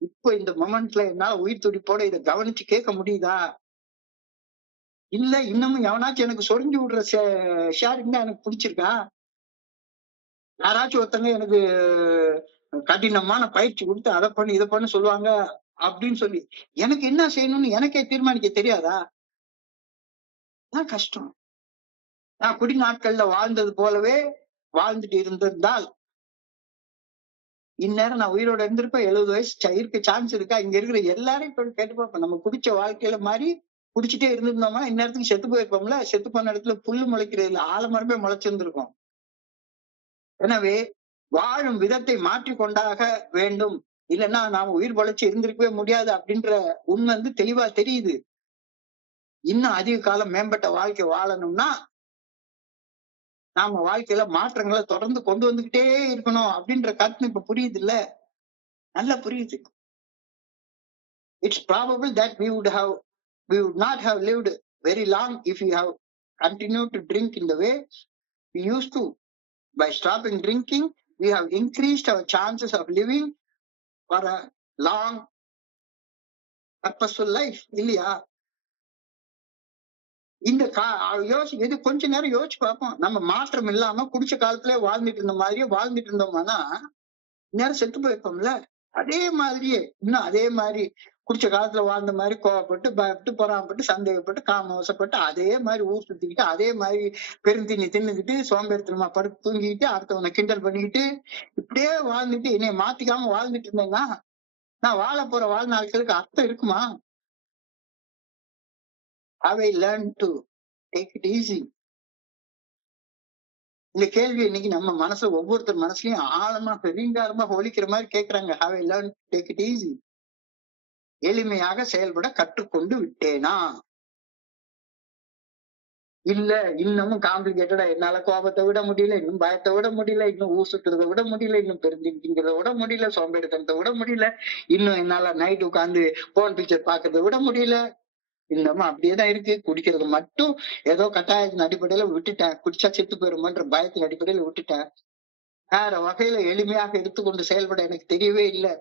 இப்ப இந்த மொமெண்ட்ல என்னால உயிர் துடிப்போட இதை கவனிச்சு கேட்க முடியுதா, இல்ல இன்னமும் எவனாச்சும் எனக்கு சொரிஞ்சு விடுற ஷேரிங் தான் எனக்கு பிடிச்சிருக்கா, யாராச்சும் ஒருத்தங்க எனக்கு கடினமான பயிற்சி கொடுத்து அதை பண்ணி இதை பண்ணு சொல்லுவாங்க அப்படின்னு சொல்லி எனக்கு என்ன செய்யணும்னு எனக்கே தீர்மானிக்க தெரியாதா? கஷ்டம். நான் குடி நாட்கள்ல வாழ்ந்தது போலவே வாழ்ந்துட்டு இருந்திருந்தால் இந்நேரம் நான் உயிரோட இருந்திருப்பேன். 70 வயசு இருக்க சான்ஸ் இருக்கா? இங்க இருக்கிற எல்லாரையும் கேட்டு பார்ப்போம். நம்ம குடிச்ச வாழ்க்கையில மாதிரி குடிச்சிட்டே இருந்திருந்தோம்னா இந்நேரத்துக்கு செத்து போயிருப்போம்ல. செத்து போன இடத்துல புல்லு முளைக்கிறது ஆலமரமே முளைச்சிருந்திருக்கும். எனவே வாழும் விதத்தை மாற்றிக்கொண்டாக வேண்டும். இல்லைன்னா நாம உயிர் பொழைச்சு இருந்திருக்கவே முடியாது அப்படின்ற உண்மை தெளிவா தெரியுது. இன்னும் அதிக காலம் மேம்பட்ட வாழ்க்கை வாழணும்னா நாம வாழ்க்கையில மாற்றங்களை தொடர்ந்து கொண்டு வந்துகிட்டே இருக்கணும் அப்படின்ற கருத்து இப்ப புரியுது இல்ல? நல்லா புரியுது. It's probable that we would not have lived very long if we have continued to drink in the way we used to. By stopping drinking, we have increased our chances of living for a long purposeful life. இல்லையா? இந்த இது கொஞ்ச நேரம் யோசிச்சு பார்ப்போம். நம்ம மாற்றம் இல்லாம குடிச்ச காலத்துல வாழ்ந்துட்டு இருந்த மாதிரியே வாழ்ந்துட்டு இருந்தோம்னா நேரம் செத்து போயிருப்போம்ல. அதே மாதிரியே இன்னும் அதே மாதிரி குடிச்ச காலத்துல வாழ்ந்த மாதிரி கோவப்பட்டு பயப்பட்டு பொறாமப்பட்டு சந்தேகப்பட்டு காமவசப்பட்டு அதே மாதிரி ஊர் சுத்திக்கிட்டு அதே மாதிரி பெருந்தினி தின்னுக்கிட்டு சோம்பேறித்தனமா படுத்து தூங்கிக்கிட்டு அடுத்தவனை கிண்டல் பண்ணிக்கிட்டு இப்படியே வாழ்ந்துட்டு என்னைய மாத்திக்காம வாழ்ந்துட்டு இருந்தேன்னா நான் வாழ போற வாழ்நாட்களுக்கு அர்த்தம் இருக்குமா? Have I learned to take it easy? இந்த கேள்வி இன்னைக்கு நம்ம மனசுல ஒவ்வொருத்தர் மனசுலயும் ஆழமா பெருங்காரமா ஒலிக்கிற மாதிரி கேட்கிறாங்க. Have I learned to take it easy? எளிமையாக செயல்பட கற்றுக்கொண்டு விட்டேனா? இல்ல இன்னமும் காம்ப்ளிகேட்டடா என்னால கோபத்தை விட முடியல, இன்னும் பயத்தை விட முடியல, இன்னும் ஊர் சுட்டுறதை விட முடியல, இன்னும் பெருந்திங்கிறத விட முடியல, சோம்பேறித்தனத்தை விட முடியல, இன்னும் என்னால நைட் உட்காந்து போன் பிக்சர் பாக்குறத விட முடியல, இன்னமும் அப்படியேதான் இருக்கு. குடிக்கிறது மட்டும் ஏதோ கட்டாயத்தின் அடிப்படையில விட்டுட்டேன். குடிச்சா செத்து போயிருமான்ற பயத்தின் அடிப்படையில விட்டுட்டேன். வேற வகையில எளிமையாக எடுத்துக்கொண்டு செயல்பட எனக்கு தெரியவே இல்லை,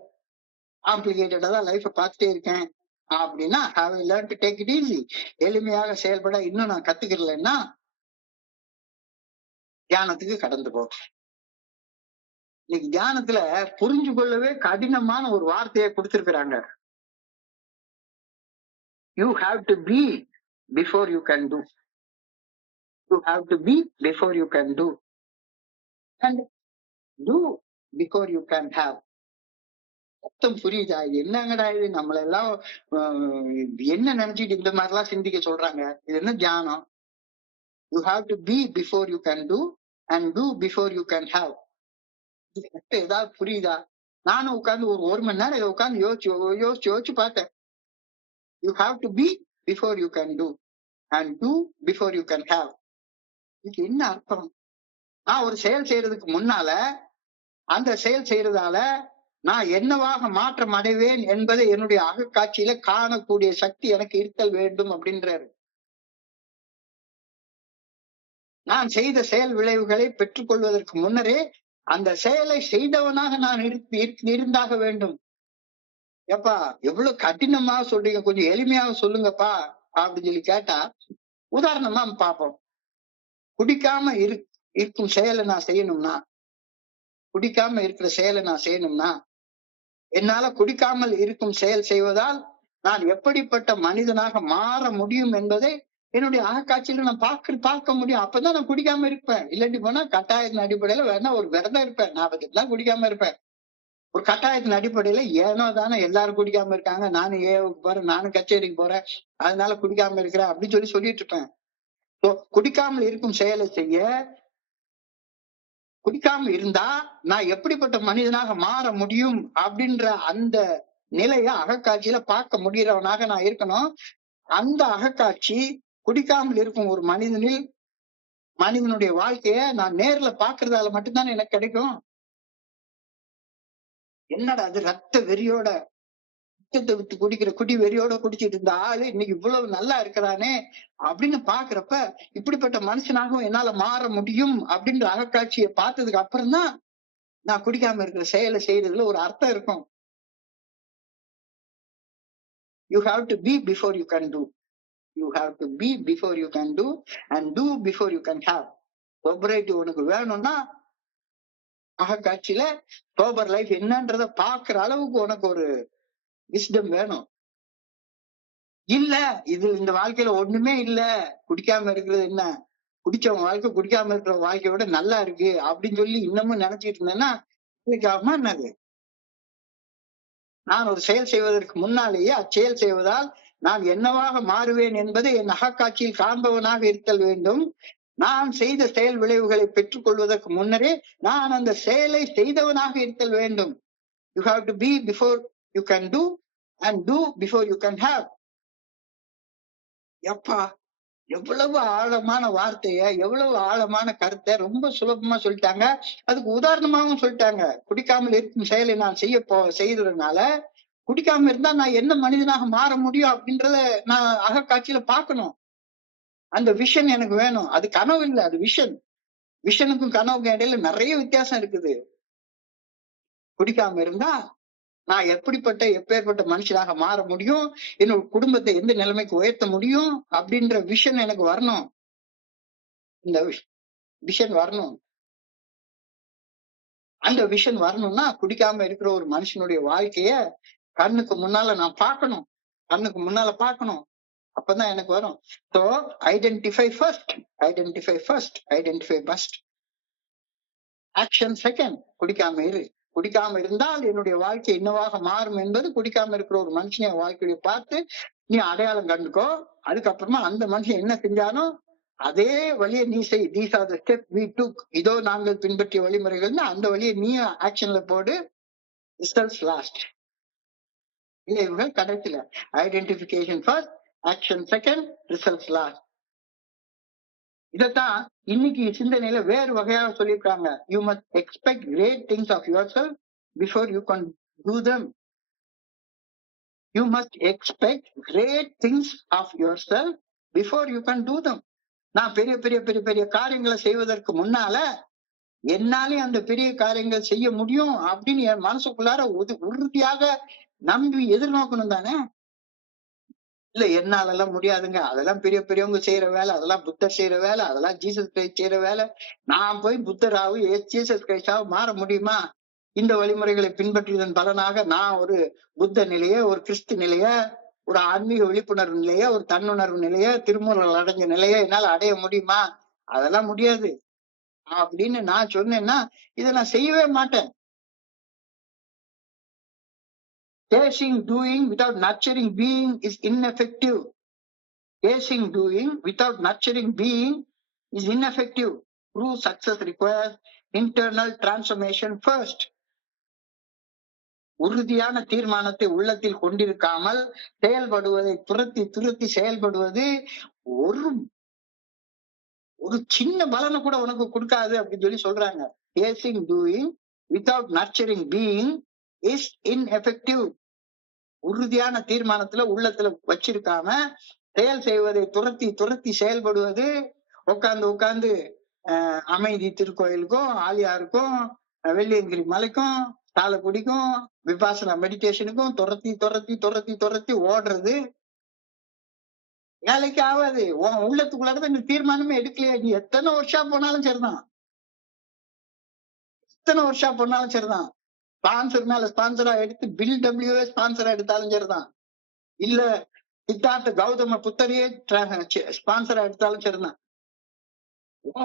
காம்ப்ளிகேட்டடா தான் லைஃப பார்த்துட்டே இருக்கேன் அப்படின்னா, have I learn to take it easy, எளிமையாக செயல்பட இன்னும் நான் கத்துக்கிறலன்னா தியானத்துக்கு கடந்து போ. இன்னைக்கு தியானத்துல புரிஞ்சு கொள்ளவே கடினமான ஒரு வார்த்தையை கொடுத்திருக்கிறாங்க. You have to be before you can do. You have to be before you can do and do before you can have. அர்த்தம் புரியுதா? என்னங்கடா இது, நம்மள எல்லாம் என்ன நினைச்சிட்டு இந்த மாதிரி எல்லாம் சிந்திக்க சொல்றாங்க? இது என்ன தியானம்? You have to be before you can do and do before you can have. ஏதாவது புரியுதா? நானும் உட்கார்ந்து ஒரு மணி நேரம் இதை உட்கார்ந்து யோசிச்சு பார்த்தேன். You have to be before you can do and do before you can have. இதுக்கு என்ன அர்த்தம்? நான் ஒரு செயல் செய்யறதுக்கு முன்னால அந்த செயல் செய்யறதால நான் என்னவாக மாற்றம் அடைவேன் என்பதை என்னுடைய அகக்காட்சியில காணக்கூடிய சக்தி எனக்கு இருத்தல் வேண்டும் அப்படின்றாரு. நான் செய்த செயல் விளைவுகளை பெற்றுக்கொள்வதற்கு முன்னரே அந்த செயலை செய்தவனாக நான் இருந்தாக வேண்டும். ஏப்பா எவ்வளவு கடினமா சொல்றீங்க, கொஞ்சம் எளிமையாக சொல்லுங்கப்பா அப்படின்னு சொல்லி கேட்டா, உதாரணமா பார்ப்போம். குடிக்காம இருக்கும் செயலை நான் செய்யணும்னா, குடிக்காம இருக்கிற செயலை நான் செய்யணும்னா, என்னால குடிக்காமல் இருக்கும் செயல் செய்வதால் நான் எப்படிப்பட்ட மனிதனாக மாற முடியும் என்பதை என்னுடைய அகக்காட்சியில நான் பார்க்க முடியும். அப்பதான் நான் குடிக்காம இருப்பேன். இல்லாட்டி போனா கட்டாயத்தின் அடிப்படையில வேணா ஒரு விரதம் இருப்பேன், 40 நாள் குடிக்காம இருப்பேன். ஒரு கட்டாயத்தின் அடிப்படையில ஏனோ தானே எல்லாரும் குடிக்காம இருக்காங்க, நானும் ஏவுக்கு போறேன், நானும் கச்சேரிக்கு போறேன், அதனால குடிக்காம இருக்கிறேன் அப்படின்னு சொல்லிட்டு இருப்பேன். குடிக்காமல் இருக்கும் செயலை செய்ய, குடிக்காம இருந்தா நான் எப்படிப்பட்ட மனிதனாக மாற முடியும் அப்படின்ற அந்த நிலைய அகக்காட்சியில பார்க்க முடியறவனாக நான் இருக்கணும். அந்த அகக்காட்சி குடிக்காமல் இருக்கும் ஒரு மனிதனுடைய வாழ்க்கைய நான் நேர்ல பாக்குறதால மட்டும்தான் எனக்கு கிடைக்கும். என்னடா அது, ரத்த வெறியோட ரத்தத்தை விட்டு குடிக்கிற குடி வெறியோட குடிச்சிட்டு இருந்த ஆளு இன்னைக்கு இவ்வளவு நல்லா இருக்கிறானே அப்படின்னு பாக்குறப்ப, இப்படிப்பட்ட மனுஷனாகவும் என்னால மாற முடியும் அப்படின்ற அகக்காட்சியை பார்த்ததுக்கு அப்புறம் தான் நான் குடிக்காம இருக்கிற செயலை செய்யறதுல ஒரு அர்த்தம் இருக்கும். You have to be before you can do. You have to be before you can do and do before you can have. Sobriety உனக்கு வேணும்னா அகக்காட்சியில சோபர் லைஃப் என்னன்றத பாக்குற அளவுக்கு உனக்கு ஒரு விஸ்டம் வேணும். இல்ல இது இந்த வாழ்க்கையில ஒண்ணுமே இல்ல, குடிக்காம இருக்கிறது என்ன, குடிச்சவங்க வாழ்க்கை குடிக்காம இருக்கிற வாழ்க்கைய விட நல்லா இருக்கு அப்படின்னு சொல்லி இன்னமும் நினைச்சிட்டு இருந்தேன்னா என்னது? நான் ஒரு செயல் செய்வதற்கு முன்னாலேயே அச்செயல் செய்வதால் நான் என்னவாக மாறுவேன் என்பதை என் அகக்காட்சியில் காண்பவனாக இருத்தல் வேண்டும். நான் செய்த செயல் விளைவுகளை பெற்றுக் கொள்வதற்கு முன்னரே நான் அந்த செயலை செய்தவனாக இருத்தல் வேண்டும். You have to be before you can do and do before you can have. எப்பா எவ்வளவு ஆழமான வார்த்தைய, எவ்வளவு ஆழமான கருத்தை ரொம்ப சுலபமா சொல்லிட்டாங்க. அதுக்கு உதாரணமாகவும் சொல்லிட்டாங்க. குடிக்காமல் இருக்கும் செயலை நான் செய்யறதுனால, குடிக்காம இருந்தா நான் என்ன மனிதனாக மாற முடியும் அப்படின்றத நான் அகக்காட்சியில பார்க்கணும். அந்த விஷன் எனக்கு வேணும். அது கனவு இல்லை, அது விஷன். விஷனுக்கும் கனவுக்கும் இடையில நிறைய வித்தியாசம் இருக்குது. குடிக்காம இருந்தா நான் எப்பேற்பட்ட மனுஷனாக மாற முடியும், என்னோட குடும்பத்தை எந்த நிலைமைக்கு உயர்த்த முடியும் அப்படின்ற விஷன் எனக்கு வரணும். இந்த விஷன் வரணும். அந்த விஷன் வரணும்னா குடிக்காம இருக்கிற ஒரு மனுஷனுடைய வாழ்க்கைய கண்ணுக்கு முன்னால நான் பார்க்கணும். அப்பதான் எனக்கு வரும். So identify first, identify best. Action second. குடிக்காம இருந்தால் என்னுடைய வாழ்க்கை என்னவாக மாறும் என்பது குடிக்காம இருக்கிற ஒரு மனுஷனை வாழ்க்கையை பார்த்து நீ அடையாளம் கண்டுக்கோ. அதுக்கப்புறமா அந்த மனுஷன் என்ன செஞ்சானோ அதே வழியை நீ செய். These are the steps we took. இதோ நாங்கள் பின்பற்றிய வழிமுறைகள்னு அந்த வழியை நீ ஆக்ஷன்ல போடு. Results last. விளைவுகள் கடைசியில. Identification first, action second, results last. இதத்தான் இன்னைக்கு சிந்தனையில வேறு வகையாக சொல்லியிருக்காங்க. You must expect great things of yourself before you can do them. You must expect great things of yourself before you can do them. நான் பெரிய பெரிய பெரிய பெரிய காரியங்களை செய்வதற்கு முன்னால என்னாலே அந்த பெரிய காரியங்கள் செய்ய முடியும் அப்படின்னு என் மனசுக்குள்ளார உறுதியாக நம்பி எதிர்நோக்கணும் தானே. இல்ல என்னால எல்லாம் முடியாதுங்க, அதெல்லாம் பெரிய பெரியவங்க செய்யற வேலை, அதெல்லாம் புத்தர் செய்யற வேலை, அதெல்லாம் ஜீசஸ் கிரைஸ்ட் செய்யற வேலை, நான் போய் புத்தராவும் ஜீசஸ் கிரைஸ்டாவும் மாற முடியுமா? இந்த வழிமுறைகளை பின்பற்றியதன் பலனாக நான் ஒரு புத்த நிலைய, ஒரு கிறிஸ்து நிலைய, ஒரு ஆன்மீக விழிப்புணர்வு நிலைய, ஒரு தன்னுணர்வு நிலைய, திருமூலர் அடைஞ்ச நிலைய என்னால அடைய முடியுமா? அதெல்லாம் முடியாது அப்படின்னு நான் சொன்னேன்னா இதை நான் செய்யவே மாட்டேன். Chasing doing without nurturing being is ineffective. Chasing doing without nurturing being is ineffective. True success requires internal transformation first. உறுதியான தீர்மானத்தை உள்ளத்தில் கொண்டிருக்காமல் செயல்படுவதை துரத்தி செயல்படுவது ஒரு ஒரு சின்ன பலனை கூட உனக்கு கொடுக்காது அப்படின்னு சொல்லி சொல்றாங்க. Chasing doing without nurturing being is ineffective. உறுதியான தீர்மானத்துல உள்ளத்துல வச்சிருக்காம செயல் செய்வதை துரத்தி செயல்படுவது, உட்கார்ந்து அமைதி திருக்கோயிலுக்கும், ஆலியாருக்கும், வெள்ளியங்கிரி மலைக்கும், சாலக்குடிக்கும், விபாசனா மெடிடேஷனுக்கும் துரத்தி ஓடுறது வேலைக்கு ஆகாது. உன் உள்ளத்துக்குள்ளார இந்த தீர்மானமே எடுக்கலையா, நீ எத்தனை வருஷம் போனாலும் சரிதான், சரிதான். ஸ்பான்சர் மேல ஸ்பான்சரா எடுத்து பில் டபிள்யூஏ ஸ்பான்சரா எடுத்தாலும் சரிதான், இல்ல சித்தார்த்த கௌதம புத்தரையே ஸ்பான்சரா எடுத்தாலும் சரிதான்.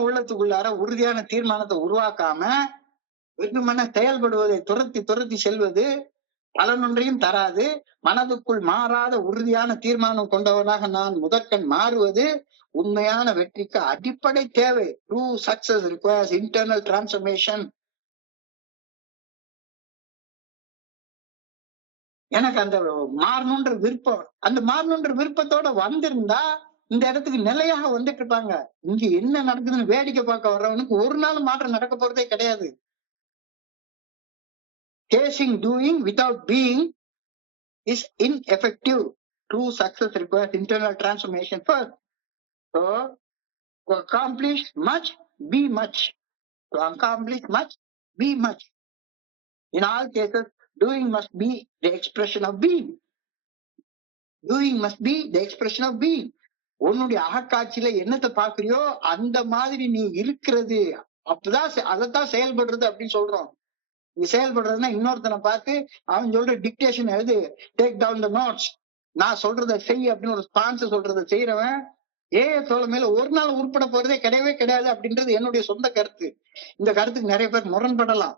உள்ளத்துக்குள்ளார உறுதியான தீர்மானத்தை உருவாக்காம வெறுமன செயல்படுவதை துரத்தி செல்வது பலனொன்றையும் தராது. மனதுக்குள் மாறாத உறுதியான தீர்மானம் கொண்டவனாக நான் முதற்கண் மாறுவது உண்மையான வெற்றிக்கு அடிப்படை தேவை. True success requires internal transformation. எனக்கு அந்த மாறணுன்ற விருப்பம், அந்த மாறணுன்ற விருப்பத்தோட வந்திருந்தா இந்த இடத்துக்கு நிலையாக வந்துட்டு இருப்பாங்க. இங்க என்ன நடக்குதுன்னு வேடிக்கை பார்க்க வர்றவனுக்கு ஒரு நாள் மாற்றம் நடக்க போறதே கிடையாது. Chasing doing without being is ineffective. True success requires internal transformation first. So, to accomplish much, be much. To accomplish much, be much. In all cases, doing must be the expression of being. Doing must be the expression of being. உன்னுடைய அகக்காட்சியில என்னத்தை பாக்குறியோ அந்த மாதிரி நீ இருக்கிறது, அப்பதான் அதைத்தான் செயல்படுறது அப்படின்னு சொல்றோம். நீ செயல்படுறதுன்னா இன்னொருத்தனை பார்த்து அவன் சொல்ற டிக்டேஷன் எழுது, டேக் டவுன் த நோட்ஸ், நான் சொல்றதை செய் அப்படின்னு ஒரு ஸ்பான்சர் சொல்றதை செய்யறவன் தோழ மேல ஒரு நாள் உருப்பட போறதே கிடையவே கிடையாது அப்படின்றது என்னுடைய சொந்த கருத்து. இந்த கருத்துக்கு நிறைய பேர் முரண்படலாம்.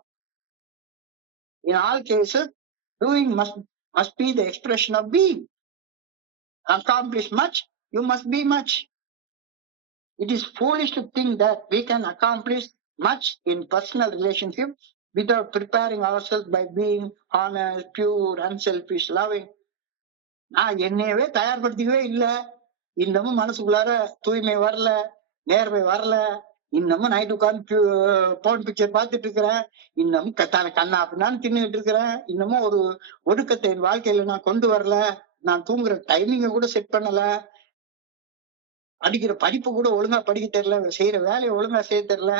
In all cases, doing must be the expression of being. Accomplish much, you must be much. It is foolish to think that we can accomplish much in personal relationship without preparing ourselves by being honest, pure, unselfish, loving. நான் என்னையவே தயார்படுத்திக்கவே இல்லை, இன்னமும் மனசுக்குள்ளார தூய்மை வரல, நேர்மை வரல, இன்னமும் night உட்காந்து போன் பிக்சர் பார்த்துட்டு இருக்கிறேன், இன்னமும் கண்ணா அப்படின்னு தின்னுட்டு இருக்கிறேன், இன்னமும் ஒரு ஒடுக்கத்தை என் வாழ்க்கையில நான் கொண்டு வரல, நான் தூங்குற டைமிங்க கூட செட் பண்ணல, படிக்கிற படிப்பு கூட ஒழுங்கா படிக்க தெரியல, செய்யற வேலையை ஒழுங்கா செய்ய தெரியல.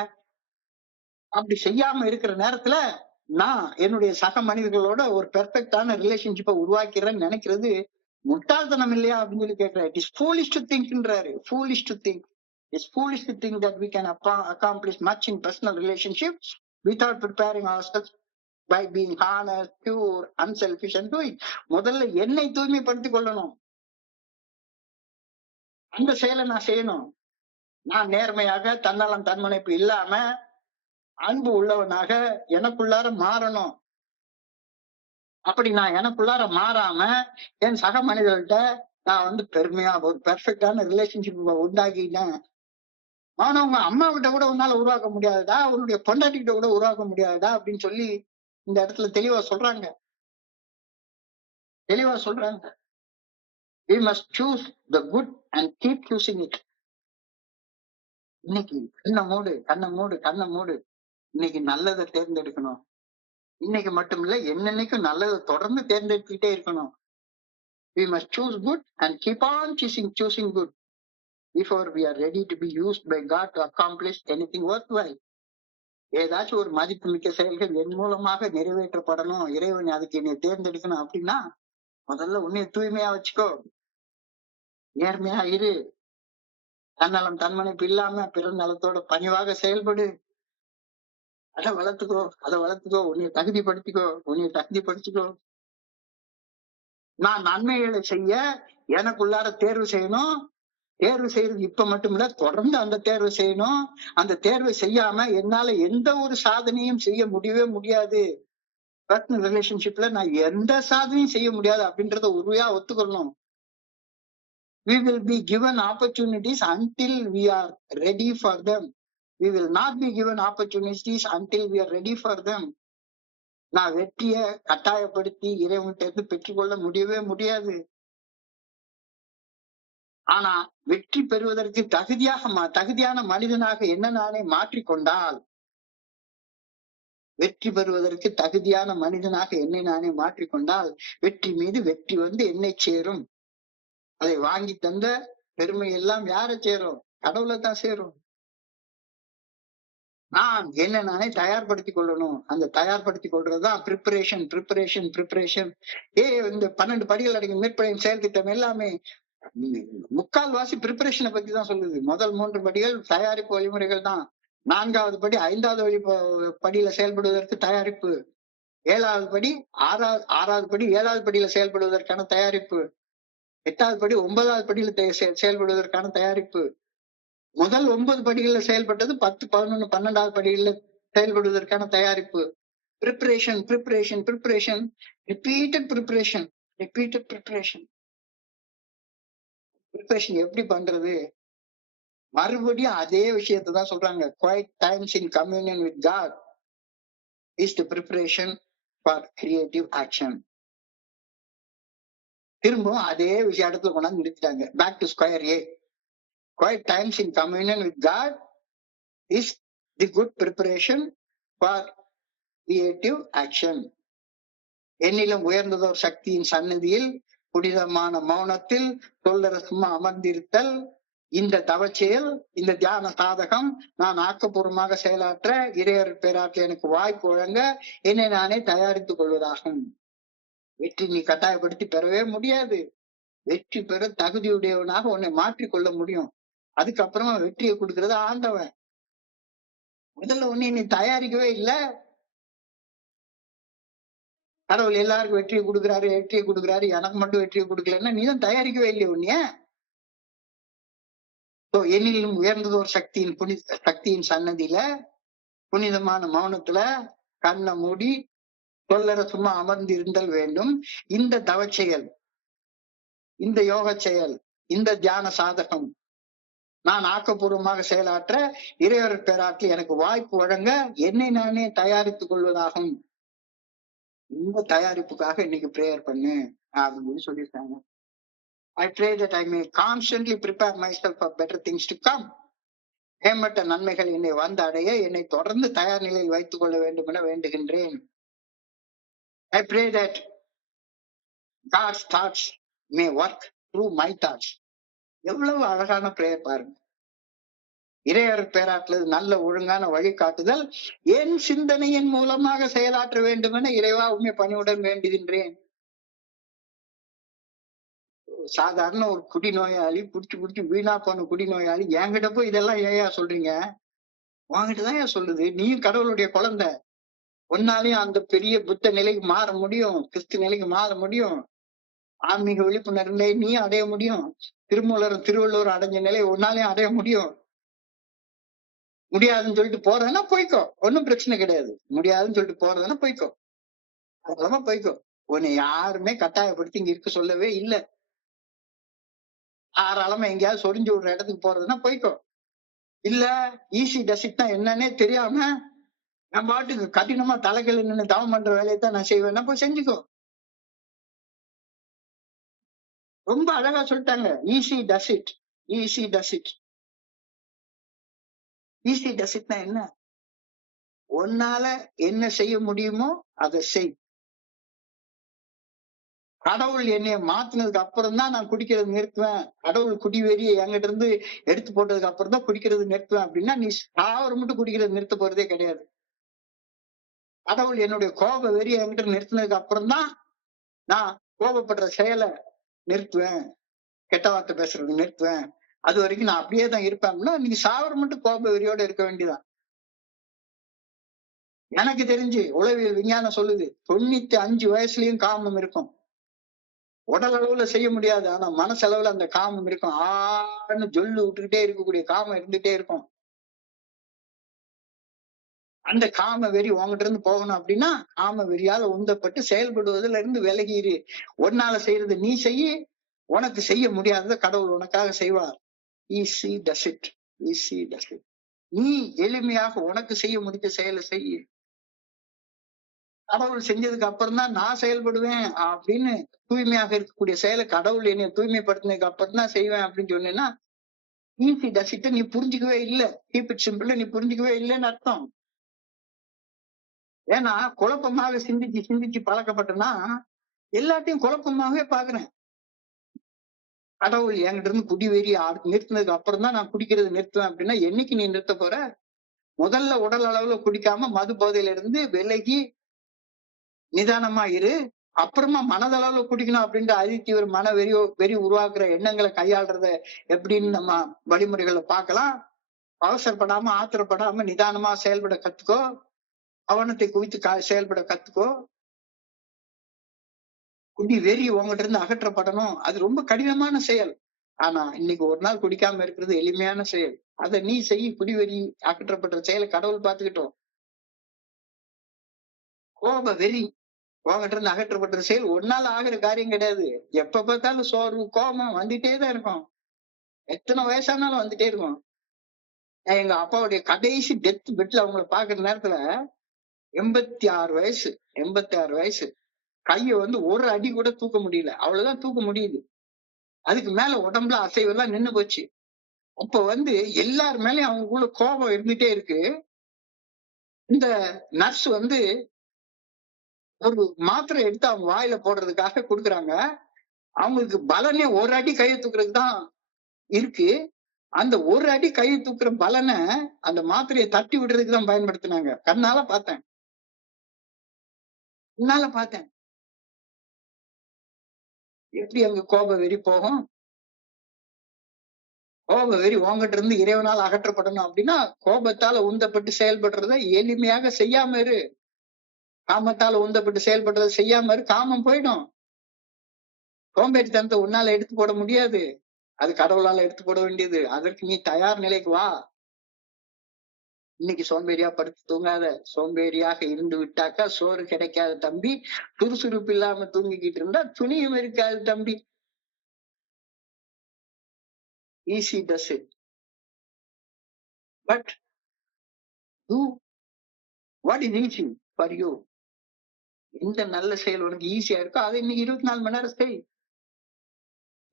அப்படி செய்யாம இருக்கிற நேரத்துல நான் என்னுடைய சக மனிதர்களோட ஒரு பெர்ஃபெக்டான ரிலேஷன்ஷிப்பை உருவாக்கிறேன்னு நினைக்கிறது முட்டாள்தனம் இல்லையா அப்படின்னு சொல்லி கேட்கிறேன். இட் இஸ் ஃபூலிஷ் டு திங்க்ன்றாரு. Foolish to think. It's foolish to think that we can accomplish much in personal relationships without preparing ourselves by being honest, pure, unselfish and doing. முதல்ல என்னை தூய்மைப்படுத்திக் கொள்ளணும், அந்த செயலை நான் செய்யணும். நான் நேர்மையாக தன்னலம் தன்முனைப்பு இல்லாம அன்பு உள்ளவனாக எனக்குள்ளார மாறணும். அப்படி நான் எனக்குள்ளார மாறாம என் சக மனிதர்கள்ட்ட நான் பெருமையா ஒரு பெர்ஃபெக்டான ரிலேஷன்ஷிப் உண்டாக்கிட்டேன். ஆனா உங்க அம்மா கிட்ட கூட உன்னால உருவாக்க முடியாதுடா, உன்னுடைய பொண்டாட்டி கிட்ட கூட உருவாக்க முடியாதுடா அப்படின்னு சொல்லி இந்த இடத்துல தெளிவா சொல்றாங்க. We must choose the good and keep choosing it. இன்னைக்கு கண்ணை மூடு, இன்னைக்கு நல்லதை தேர்ந்தெடுக்கணும். இன்னைக்கு மட்டும் இல்ல, என்னன்னைக்கும் நல்லதை தொடர்ந்து தேர்ந்தெடுத்துக்கிட்டே இருக்கணும். We must choose good and keep on choosing good before we are ready to be used by God to accomplish anything worthwhile. ஏதாச்சும் ஒரு மதிப்புமிக்க செயல்கள் என் மூலமாக நிறைவேற்றப்படணும், இறைவன் அதுக்கு என்னை தேர்ந்தெடுக்கணும் அப்படின்னா முதல்ல உன்னை தூய்மையா வச்சுக்கோ, நேர்மையா இரு, தன்னலம் தன்மனைப்பு இல்லாம பிற நலத்தோட பணிவாக செயல்படு, அதை வளர்த்துக்கோ, உன்னை தகுதிப்படுத்திக்கோ. நான் நன்மைகளை செய்ய எனக்குள்ளார தேர்வு செய்யணும். தேர்வு செய்யறது இப்ப மட்டும் இல்ல, தொடர்ந்து அந்த தேர்வு செய்யணும். அந்த தேர்வை செய்யாம என்னால எந்த ஒரு சாதனையும் செய்ய முடியவே முடியாது. பர்சனல் ரிலேஷன்ஷிப்ல நான் எந்த சாதனையும் செய்ய முடியாது அப்படின்றத உறுதியா ஒத்துக்கணும். We will be given opportunities until we are ready for them. We will not be given opportunities until we are ready for them. நான் வெற்றிய கட்டாயப்படுத்தி இறைவன்கிட்ட இருந்து பெற்றுக்கொள்ள முடியவே முடியாது. ஆனா வெற்றி பெறுவதற்கு தகுதியான மனிதனாக என்ன நானே மாற்றிக்கொண்டால், வெற்றி பெறுவதற்கு தகுதியான மனிதனாக என்னை நானே மாற்றிக்கொண்டால், வெற்றி மீது வெற்றி வந்து என்னை சேரும். அதை வாங்கி தந்த பெருமை எல்லாம் யாரை சேரும்? கடவுளை தான் சேரும். நான் என்ன நானே தயார்படுத்திக் கொள்ளணும். அந்த தயார்படுத்திக் கொள்றதுதான் ப்ரிப்பரேஷன். இந்த 12 படிகள் அடங்கிய மேற்படியின் செயல் திட்டம் எல்லாமே முக்கால்வாசி ப்ரிப்பரேஷனை பத்தி தான் சொல்லுது. முதல் 3 படிகள் தயாரிப்பு வழிமுறைகள் தான். 4வது படி 5வது படியில செயல்படுவதற்கு தயாரிப்பு, 7வது படி 6வது படி 7வது படியில செயல்படுவதற்கான தயாரிப்பு, 8வது படி 9வது படியில செயல்படுவதற்கான தயாரிப்பு. முதல் 9 படிகள்ல செயல்பட்டது 10, 11, 12வது படிகள்ல செயல்படுவதற்கான தயாரிப்பு. Preparation repeated preparation. எப்படி பண்றது? மறுபடியும் அதே விஷயத்தை தான் சொல்றாங்க. Quiet times in communion with God is the preparation for creative action. திரும்பவும் அதே விஷய இடத்துல கொண்டாந்து நிறுத்திட்டாங்க. பேக் டு ஸ்கொயர் ஏ. Quiet times in communion with God is the good preparation for creative action. என்னிலும் உயர்ந்ததோர் சக்தியின் சன்னதியில் புனிதமான மௌனத்தில் சொல்லரசமா அமர்ந்திருத்தல், இந்த தவச்செயல், இந்த தியான சாதகம் நான் ஆக்கப்பூர்வமாக செயலாற்ற இறையர் பேராற்ற எனக்கு வாய்ப்பு வழங்க என்னை நானே தயாரித்துக் கொள்வதாகும். வெற்றி நீ கட்டாயப்படுத்தி பெறவே முடியாது. வெற்றி பெற தகுதியுடையவனாக உன்னை மாற்றிக்கொள்ள முடியும். அதுக்கப்புறமா வெற்றியை கொடுக்கறது ஆண்டவன். முதல்ல உன்னை நீ தயாரிக்கவே இல்லை. கடவுள் எல்லாருக்கும் வெற்றியை கொடுக்குறாரு, எனக்கு மட்டும் வெற்றியை கொடுக்கலன்னா நீ தான் தயாரிக்கவே இல்லையே உன்னைய. என்னிலும் உயர்ந்தது ஒரு சக்தியின் சன்னதியில புனிதமான மௌனத்துல கண்ணை மூடி சொல்லற சும்மா அமர்ந்து இருந்தல் வேண்டும். இந்த தவச்செயல், இந்த யோக செயல், இந்த தியான சாதகம் நான் ஆக்கப்பூர்வமாக செயலாற்ற இறைவர் பேராற்றில் எனக்கு வாய்ப்பு வழங்க என்னை நானே தயாரித்துக் கொள்வதாகும். இந்த தயாரிப்புக்காக இன்னைக்கு பிரேயர் பண்ணு அப்படின்னு சொல்லியிருக்காங்க. I pray that I may constantly prepare myself for better things to come. மேம்பட்ட நன்மைகள் என்னை வந்து அடைய என்னை தொடர்ந்து தயார் நிலையில் வைத்துக் கொள்ள வேண்டும் என வேண்டுகின்றேன். I pray that God's thoughts may work through my thoughts. எவ்வளவு அழகான பிரேயர் பாருங்க. இறையர் பேராற்றுவது நல்ல ஒழுங்கான வழிகாட்டுதல் என் சிந்தனையின் மூலமாக செயலாற்ற வேண்டும் என இறைவா உண்மை பணிவுடன் வேண்டுகின்றேன். சாதாரண ஒரு குடிநோயாளி, புடிச்சு வீணா போன குடிநோயாளி என்கிட்ட போய் இதெல்லாம் ஏயா சொல்றீங்க? உன்கிட்டதான் ஏன் சொல்லுது. நீயும் கடவுளுடைய குழந்தை. ஒன்னாலையும் அந்த பெரிய புத்த நிலைக்கு மாற முடியும், கிறிஸ்து நிலைக்கு மாற முடியும், ஆன்மீக விழிப்புணர்வு நிலையை நீயும் அடைய முடியும், திருவள்ளுவர் அடைஞ்ச நிலையை ஒன்னாலையும் அடைய முடியும். முடியாதுன்னு சொல்லிட்டு போறதுன்னா போய்க்கோ, ஒன்னும் பிரச்சனை கிடையாது. முடியாதுன்னு சொல்லிட்டு போறதுன்னா போய்க்கோ, அதெல்லாம போய்க்கோ. உன்னை யாருமே கட்டாயப்படுத்தி இங்க இருக்க சொல்லவே இல்லை. ஆறாளமா எங்கேயாவது சொரிஞ்சு விடுற இடத்துக்கு போறதுன்னா போய்க்கோ. இல்ல ஈஸி டசிட் தான் என்னன்னே தெரியாம நான் பாட்டுக்கு கடினமா தலைகள் நின்று தவம் பண்ற வேலையை தான் நான் செய்வேன்னா போய் செஞ்சுக்கோ. ரொம்ப அழகா சொல்லிட்டாங்க. ஈஸி டசிட். என்ன? உன்னால என்ன செய்ய முடியுமோ அதை செய். கடவுள் என்னைய மாத்தினதுக்கு அப்புறம் தான் நான் குடிக்கிறது நிறுத்துவேன், கடவுள் குடிவெறியை என்கிட்ட இருந்து எடுத்து போட்டதுக்கு அப்புறம் தான் குடிக்கிறது நிறுத்துவேன் அப்படின்னா நீ சாவர மட்டும் குடிக்கிறது நிறுத்த போறதே கிடையாது. கடவுள் என்னுடைய கோப வெறி என்கிட்ட நிறுத்தினதுக்கு அப்புறம் தான் நான் கோபப்படுற செயலை நிறுத்துவேன், கெட்ட வார்த்தை பேசுறது நிறுத்துவேன். அது வரைக்கும் நான் அப்படியே தான் இருப்பேன்னா நீங்க சாவர மட்டும் கோப வெறியோட இருக்க வேண்டியதான். எனக்கு தெரிஞ்சு உளவியல் விஞ்ஞானம் சொல்லுது 95 வயசுலயும் காமம் இருக்கும். உடல் அளவுல செய்ய முடியாது, ஆனா மனசளவுல அந்த காமம் இருக்கும். ஆன்னு ஜொல்லு விட்டுக்கிட்டே இருக்கக்கூடிய காமம் இருந்துட்டே இருக்கும். அந்த காம வெறி உங்ககிட்ட இருந்து போகணும் அப்படின்னா காம வெறியால உந்தப்பட்டு செயல்படுவதில் இருந்து விலகிரு. ஒன்னால செய்யறது நீ செய்ய, உனக்கு செய்ய முடியாததை கடவுள் உனக்காக செய்வார். Easy does it, easy does it. நீ எளிமையாக உனக்கு செய்ய முடிஞ்ச செயலை செய்ய. கடவுள் செஞ்சதுக்கு அப்புறம் தான் நான் செயல்படுவேன் அப்படின்னு தூய்மையாக இருக்கக்கூடிய செயலை கடவுள் என்னை தூய்மைப்படுத்தினதுக்கு அப்புறம் தான் செய்வேன் அப்படின்னு சொன்னேன்னா ஈஸி டஸ் இட் நீ புரிஞ்சுக்கவே இல்லை. கீப் இட் சிம்பிள் நீ புரிஞ்சுக்கவே இல்லைன்னு அர்த்தம். ஏன்னா குழப்பமாக சிந்திச்சு சிந்திச்சு பழக்கப்பட்டனா எல்லாத்தையும் குழப்பமாகவே பாக்குறேன். கடவுள் என்கிட்ட இருந்து குடிவெறி நிறுத்தினதுக்கு அப்புறம் தான் நான் குடிக்கிறது நிறுத்துவேன் அப்படின்னா என்னைக்கு நீ நிறுத்த போற? முதல்ல உடல் அளவுல குடிக்காம மது போதையில இருந்து விலகி நிதானமா இரு. அப்புறமா மனதளவுல குடிக்கணும் அப்படின்ற அதிதீவிர மன வெறி உருவாக்குற எண்ணங்களை கையாளுறத எப்படின்னு நம்ம வழிமுறைகளை பார்க்கலாம். அவசரப்படாம ஆத்திரப்படாம நிதானமா செயல்பட கத்துக்கோ. கவனத்தை குவித்து செயல்பட கத்துக்கோ. குடி வெறி உங்ககிட்ட இருந்து அகற்றப்படணும். அது ரொம்ப கடினமான செயல். ஆனா இன்னைக்கு ஒரு நாள் குடிக்காம இருக்கிறது எளிமையான செயல். அதை நீ செய். குடிவெறி அகற்றப்பட்ட செயலை கடவுள் பார்த்துக்கிட்டோம். கோப வெறி உங்ககிட்ட இருந்து அகற்றப்பட்ட செயல் ஒரு நாள் ஆகிற காரியம் கிடையாது. எப்ப பார்த்தாலும் சோர்வு கோபம் வந்துட்டே தான் இருக்கும். எத்தனை வயசானாலும் வந்துட்டே இருக்கும். எங்க அப்பாவுடைய கடைசி டெத் பெட்ல அவங்கள பாக்குற நேரத்துல 86 வயசு, 86 வயசு. கைய ஒரு அடி கூட தூக்க முடியல. அவ்வளவுதான் தூக்க முடியுது. அதுக்கு மேல உடம்புல அசைவெல்லாம் நின்னு போச்சு. அப்ப எல்லார் மேலயும் அவங்களுக்குள்ள கோபம் இருந்துட்டே இருக்கு. இந்த நர்ஸ் ஒரு மாத்திரை எடுத்து அவங்க வாயில போடுறதுக்காக கொடுக்குறாங்க. அவங்களுக்கு பலனே ஒரு அடி கையை தூக்குறதுக்கு தான் இருக்கு. அந்த ஒரு அடி கையை தூக்குற பலனை அந்த மாத்திரையை தட்டி விடுறதுக்கு தான் பயன்படுத்தினாங்க. கண்ணால பார்த்தேன், கண்ணால பார்த்தேன். எப்படி அங்க கோப வெறி போகும்? கோப வெறி உங்ககிட்ட இருந்து இறைவனால் அகற்றப்படணும் அப்படின்னா கோபத்தால உந்தப்பட்டு செயல்படுறத எளிமையாக செய்யாம இரு. காமத்தால உந்தப்பட்டு செயல்படுறத செய்யாம இரு. காமம் போயிடும். சோம்பேறித்தனத்தை உன்னால எடுத்து போட முடியாது. அது கடவுளால எடுத்து போட வேண்டியது. அதற்கு நீ தயார் நிலைக்கு வா. இன்னைக்கு சோம்பேறியா படுத்து தூங்காத. சோம்பேறியாக இருந்து விட்டாக்கா சோறு கிடைக்காத தம்பி. சுறுசுறுப்பு இல்லாம தூங்கிக்கிட்டு இருந்தா துணியும் இருக்காது தம்பி. Easy does it. But do what is easy for you. எந்த நல்ல செயல் உனக்கு ஈஸியா இருக்கோ அதை இன்னைக்கு 24 மணி நேரம் செய்.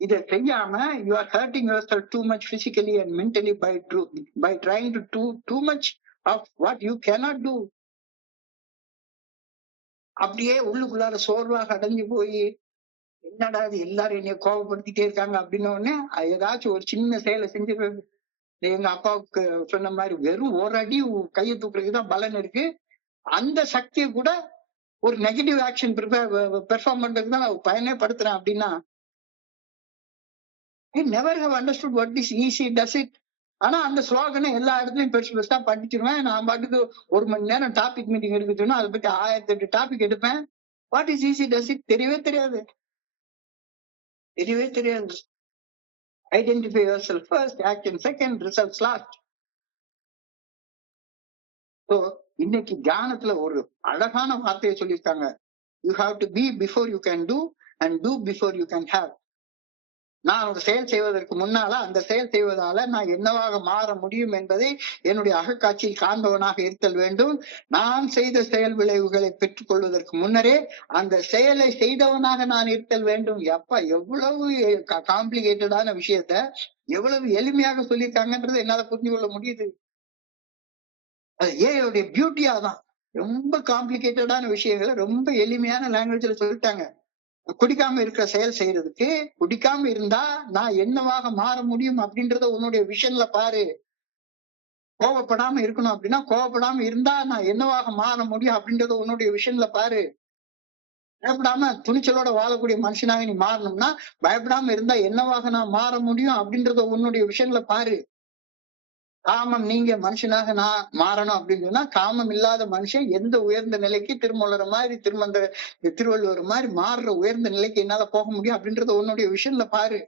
இதை செய்யாம you are hurting yourself too much physically and mentally by trying to do too much of what you cannot do. அப்படியே உள்ளுக்குள்ளார சோர்வாக அடைஞ்சு போய் என்னடா இது எல்லாரும் என்னைய கோபப்படுத்திட்டே இருக்காங்க அப்படின்ன உடனே ஏதாச்சும் ஒரு சின்ன செயலை செஞ்சிருவேன். எங்க அப்பாவுக்கு சொன்ன மாதிரி வெறும் ஒரு அடி கையை தூக்குறதுக்குதான் பலன் இருக்கு. அந்த சக்தியை கூட ஒரு நெகட்டிவ் ஆக்ஷன் பெர்ஃபார்ம் பண்றதுக்கு தான் நான் பயனே படுத்துறேன் அப்படின்னா I never have understood what is easy does it. ஆனா அந்த ஸ்லோகனை எல்லா இடத்துலயும் பெருசு பெருசா படிச்சிருவேன். நான் பாட்டுக்கு 1 மணி நேரம் டாபிக் மீட்டிங் எடுத்துட்டோம்னா அதை பத்தி 1008 டாபிக் எடுப்பேன். What is easy does it தெரியவே தெரியாது, தெரியவே தெரியாது. Identify yourself first, action second, results last. So இன்னைக்கு தியானத்துல ஒரு அழகான வார்த்தையை சொல்லியிருக்காங்க. You have to be before you can do and do before you can have. நான் ஒரு செயல் செய்வதற்கு முன்னால அந்த செயல் செய்வதால நான் என்னவாக மாற முடியும் என்பதை என்னுடைய அகக்காட்சியில் காண்பவனாக இருத்தல் வேண்டும். நான் செய்த செயல் விளைவுகளை பெற்றுக் கொள்வதற்கு முன்னரே அந்த செயலை செய்தவனாக நான் இருத்தல் வேண்டும். எப்ப எவ்வளவு காம்ப்ளிகேட்டடான விஷயத்த எவ்வளவு எளிமையாக சொல்லியிருக்காங்கன்றது என்னால புரிஞ்சு கொள்ள முடியுது. அது ஏனுடைய பியூட்டியா தான். ரொம்ப காம்ப்ளிகேட்டடான விஷயங்களை ரொம்ப எளிமையான லாங்குவேஜ்ல சொல்லிட்டாங்க. குடிக்காம இருக்கிற செயல் செய்யறதுக்கு குடிக்காம இருந்தா நான் என்னவாக மாற முடியும் அப்படின்றத உன்னுடைய விஷன்ல பாரு. கோவப்படாம இருக்கணும் அப்படின்னா, கோவப்படாம இருந்தா நான் என்னவாக மாற முடியும் அப்படின்றத உன்னுடைய விஷன்ல பாரு. பயப்படாம துணிச்சலோட வாழக்கூடிய மனுஷனாக நீ மாறணும்னா, பயப்படாம இருந்தா என்னவாக நான் மாற முடியும் அப்படின்றத உன்னுடைய விஷன்ல பாரு. காமம் நீங்க மனுஷனாக நான் மாறணும் அப்படின்னு சொன்னா, காமம் இல்லாத மனுஷன் எந்த உயர்ந்த நிலைக்கு திருமூலர் மாதிரி திருவள்ளுவர் மாதிரி மாறுற உயர்ந்த நிலைக்கு என்னால போக முடியும் அப்படின்றத உன்னுடைய விஷன்ல பாரு.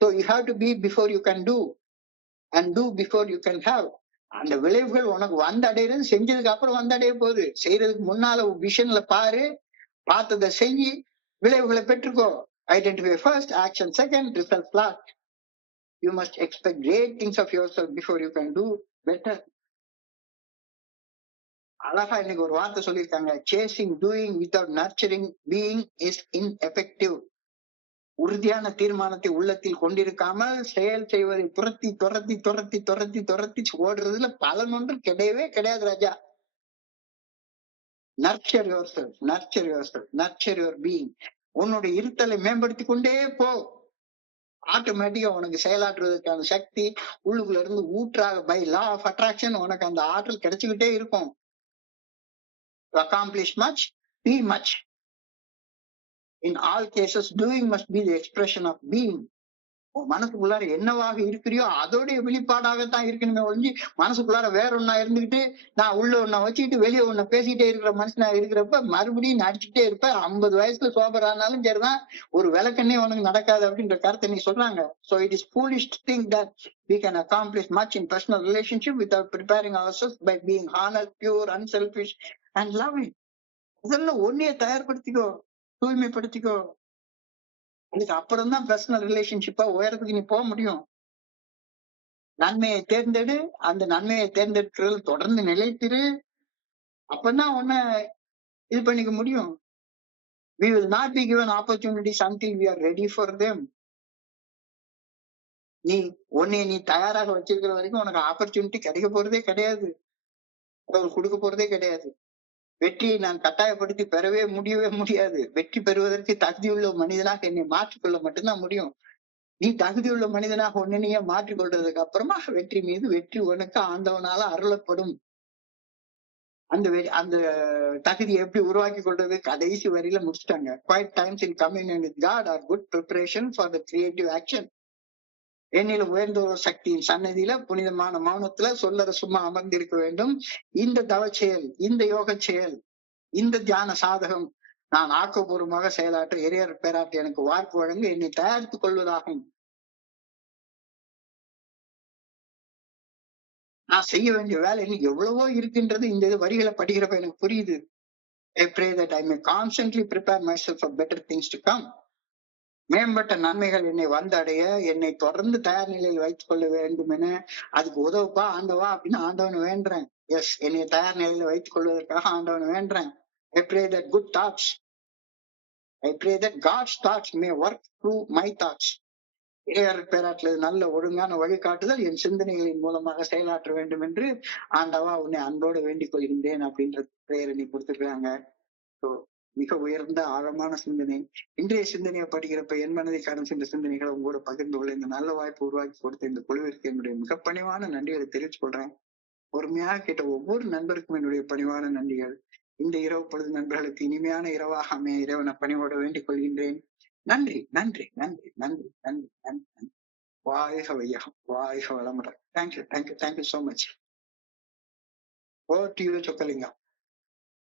So you have to be before you can do and do before you can have. அந்த விளைவுகள் உனக்கு வந்தடைறது செஞ்சதுக்கு அப்புறம் வந்தடைய போகுது. செய்யறதுக்கு முன்னால விஷன்ல பாரு, பார்த்ததை செஞ்சு விளைவுகளை பெற்றுக்கோ. Identify first, action second, result last. You must expect great things of yourself before you can do better. அழகா இன்னைக்கு ஒரு வார்த்தை சொல்லியிருக்காங்க, chasing doing without nurturing being is ineffective. உறுதியான தீர்மானத்தை உள்ளத்தில் கொண்டிருக்காமல் செயல் செய்வதை துரத்தி துரத்தி துரத்தி துரத்தி துரத்தி ஓடுறதுல பலன் ஒன்று கிடையவே கிடையாது ராஜா. Nurture yourself, nurture yourself, nurture your being. உன்னுடைய இருத்தலை மேம்படுத்தி கொண்டே போ. ஆட்டோமேட்டிக்கா உனக்கு செயலாற்றுவதற்கான சக்தி உள்ளுக்குள்ள இருந்து ஊற்றாக பை லா ஆஃப் அட்ராக்ஷன் உனக்கு அந்த ஆற்றல் கிடைச்சுக்கிட்டே இருக்கும். To accomplish much, be much. In all cases, doing must be the expression of being. மனசுக்குள்ளார என்னவாக இருக்கிறியோ அதோடைய வெளிப்பாடாகத்தான் இருக்கணுமே ஒழிஞ்சு, மனசுக்குள்ளார வேற ஒன்னா இருந்துகிட்டு நான் உள்ள ஒன்ன வச்சுக்கிட்டு வெளியே ஒன்ன பேசிக்கிட்டே இருக்கிற மனுஷனா இருக்கிறப்ப மறுபடியும் நடிச்சுட்டே இருப்ப. 50 வயசுல சோபர் ஆனாலும் சரிதான், ஒரு விளக்கண்ணே உனக்கு நடக்காது அப்படின்ற கருத்தை நீ சொல்றாங்க. So it is foolish to think that we can accomplish much in personal relationship without preparing ourselves by being honest, pure, unselfish and loving. இதெல்லாம் ஒன்னைய தயார்படுத்திக்கோ, தூய்மைப்படுத்திக்கோ. அதுக்கு அப்புறம் தான் பர்சனல் ரிலேஷன்ஷிப்பா உயரத்துக்கு நீ போக முடியும். நன்மையை தேர்ந்தெடு, அந்த நன்மையை தேர்ந்தெடுக்கிறது தொடர்ந்து நிலைத்திரு. அப்பதான் உன்னை இது பண்ணிக்க முடியும். We will not be given opportunities until we are ready for them. நீ தயாராக வச்சிருக்கிற வரைக்கும் உனக்கு ஆப்பர்ச்சுனிட்டி கிடைக்க போறதே கிடையாது, கொடுக்க போறதே கிடையாது. வெற்றியை நான் கட்டாயப்படுத்தி பெறவே முடியவே முடியாது. வெற்றி பெறுவதற்கு தகுதியுள்ள மனிதனாக என்னை மாற்றிக்கொள்ள மட்டும்தான் முடியும். நீ தகுதியுள்ள மனிதனாக உன்னையே மாற்றிக்கொள்றதுக்கு அப்புறமா வெற்றி உனக்கு ஆண்டவனால அருளப்படும். அந்த தகுதியை எப்படி உருவாக்கி கொள்றது கடைசி வரியில முடிச்சுட்டாங்க. Quiet times in communion with God are good preparation for the creative action. என்னிலும் உயர்ந்த ஒரு சக்தியின் சன்னதியில புனிதமான மௌனத்துல சொல்லற சும்மா அமர்ந்திருக்க வேண்டும். இந்த தவ செயல், இந்த யோக செயல், இந்த தியான சாதகம் நான் ஆக்கப்பூர்வமாக செயலாற்ற இறையர் பேராட்டு எனக்கு வாய்ப்பு வழங்க என்னை தயாரித்துக் கொள்வதாகும். நான் செய்ய வேண்டிய வேலை எவ்வளவோ இருக்கின்றது. இந்த வரிகளை படிக்கிறப்ப எனக்கு புரியுது. I pray that I may constantly prepare myself for better things to come. மேம்பட்ட நன்மைகள் என்னை வந்தடைய என்னை தொடர்ந்து தயார் நிலையில் வைத்துக் கொள்ள வேண்டும் என அதுக்கு உதவுப்பா ஆண்டவா அப்படின்னு ஆண்டவனை வேண்டுறேன். எஸ், என்னை தயார் நிலையில வைத்துக் கொள்வதற்காக ஆண்டவனை வேண்டுறேன். I pray that good thoughts, I pray that God's thoughts may work through my thoughts. இறையர் பேராட்டுல நல்ல ஒழுங்கான வழிகாட்டுதல் என் சிந்தனைகளின் மூலமாக செயலாற்ற வேண்டும் என்று ஆண்டவா உன்னை அன்போடு வேண்டிக் கொள்கின்றேன் அப்படின்ற பெயரை நீ கொடுத்துருக்காங்க. மிக உயர்ந்த ஆழமான சிந்தனை. இன்றைய சிந்தனையை படிக்கிறப்ப என் மனதை கடந்து சென்ற சிந்தனைகளை உங்களோட பகிர்ந்து கொள்ள இந்த நல்ல வாய்ப்பு உருவாக்கி கொடுத்த இந்த குழுவிற்கு என்னுடைய மிக பணிவான நன்றிகளை தெரிவித்துக் கொள்றேன். பொறுமையாக கேட்ட ஒவ்வொரு நண்பருக்கும் என்னுடைய பணிவான நன்றிகள். இந்த இரவு பொழுது நண்பர்களுக்கு இனிமையான இரவாக அமைய இறைவனை பணிவோட வேண்டிக் கொள்கின்றேன். நன்றி, நன்றி, நன்றி, நன்றி, நன்றி, நன்றி. வாழ்க வையகம், வாழ்க வளமுடன். Thank you, thank you, thank you so much. Over to you Chockalingam.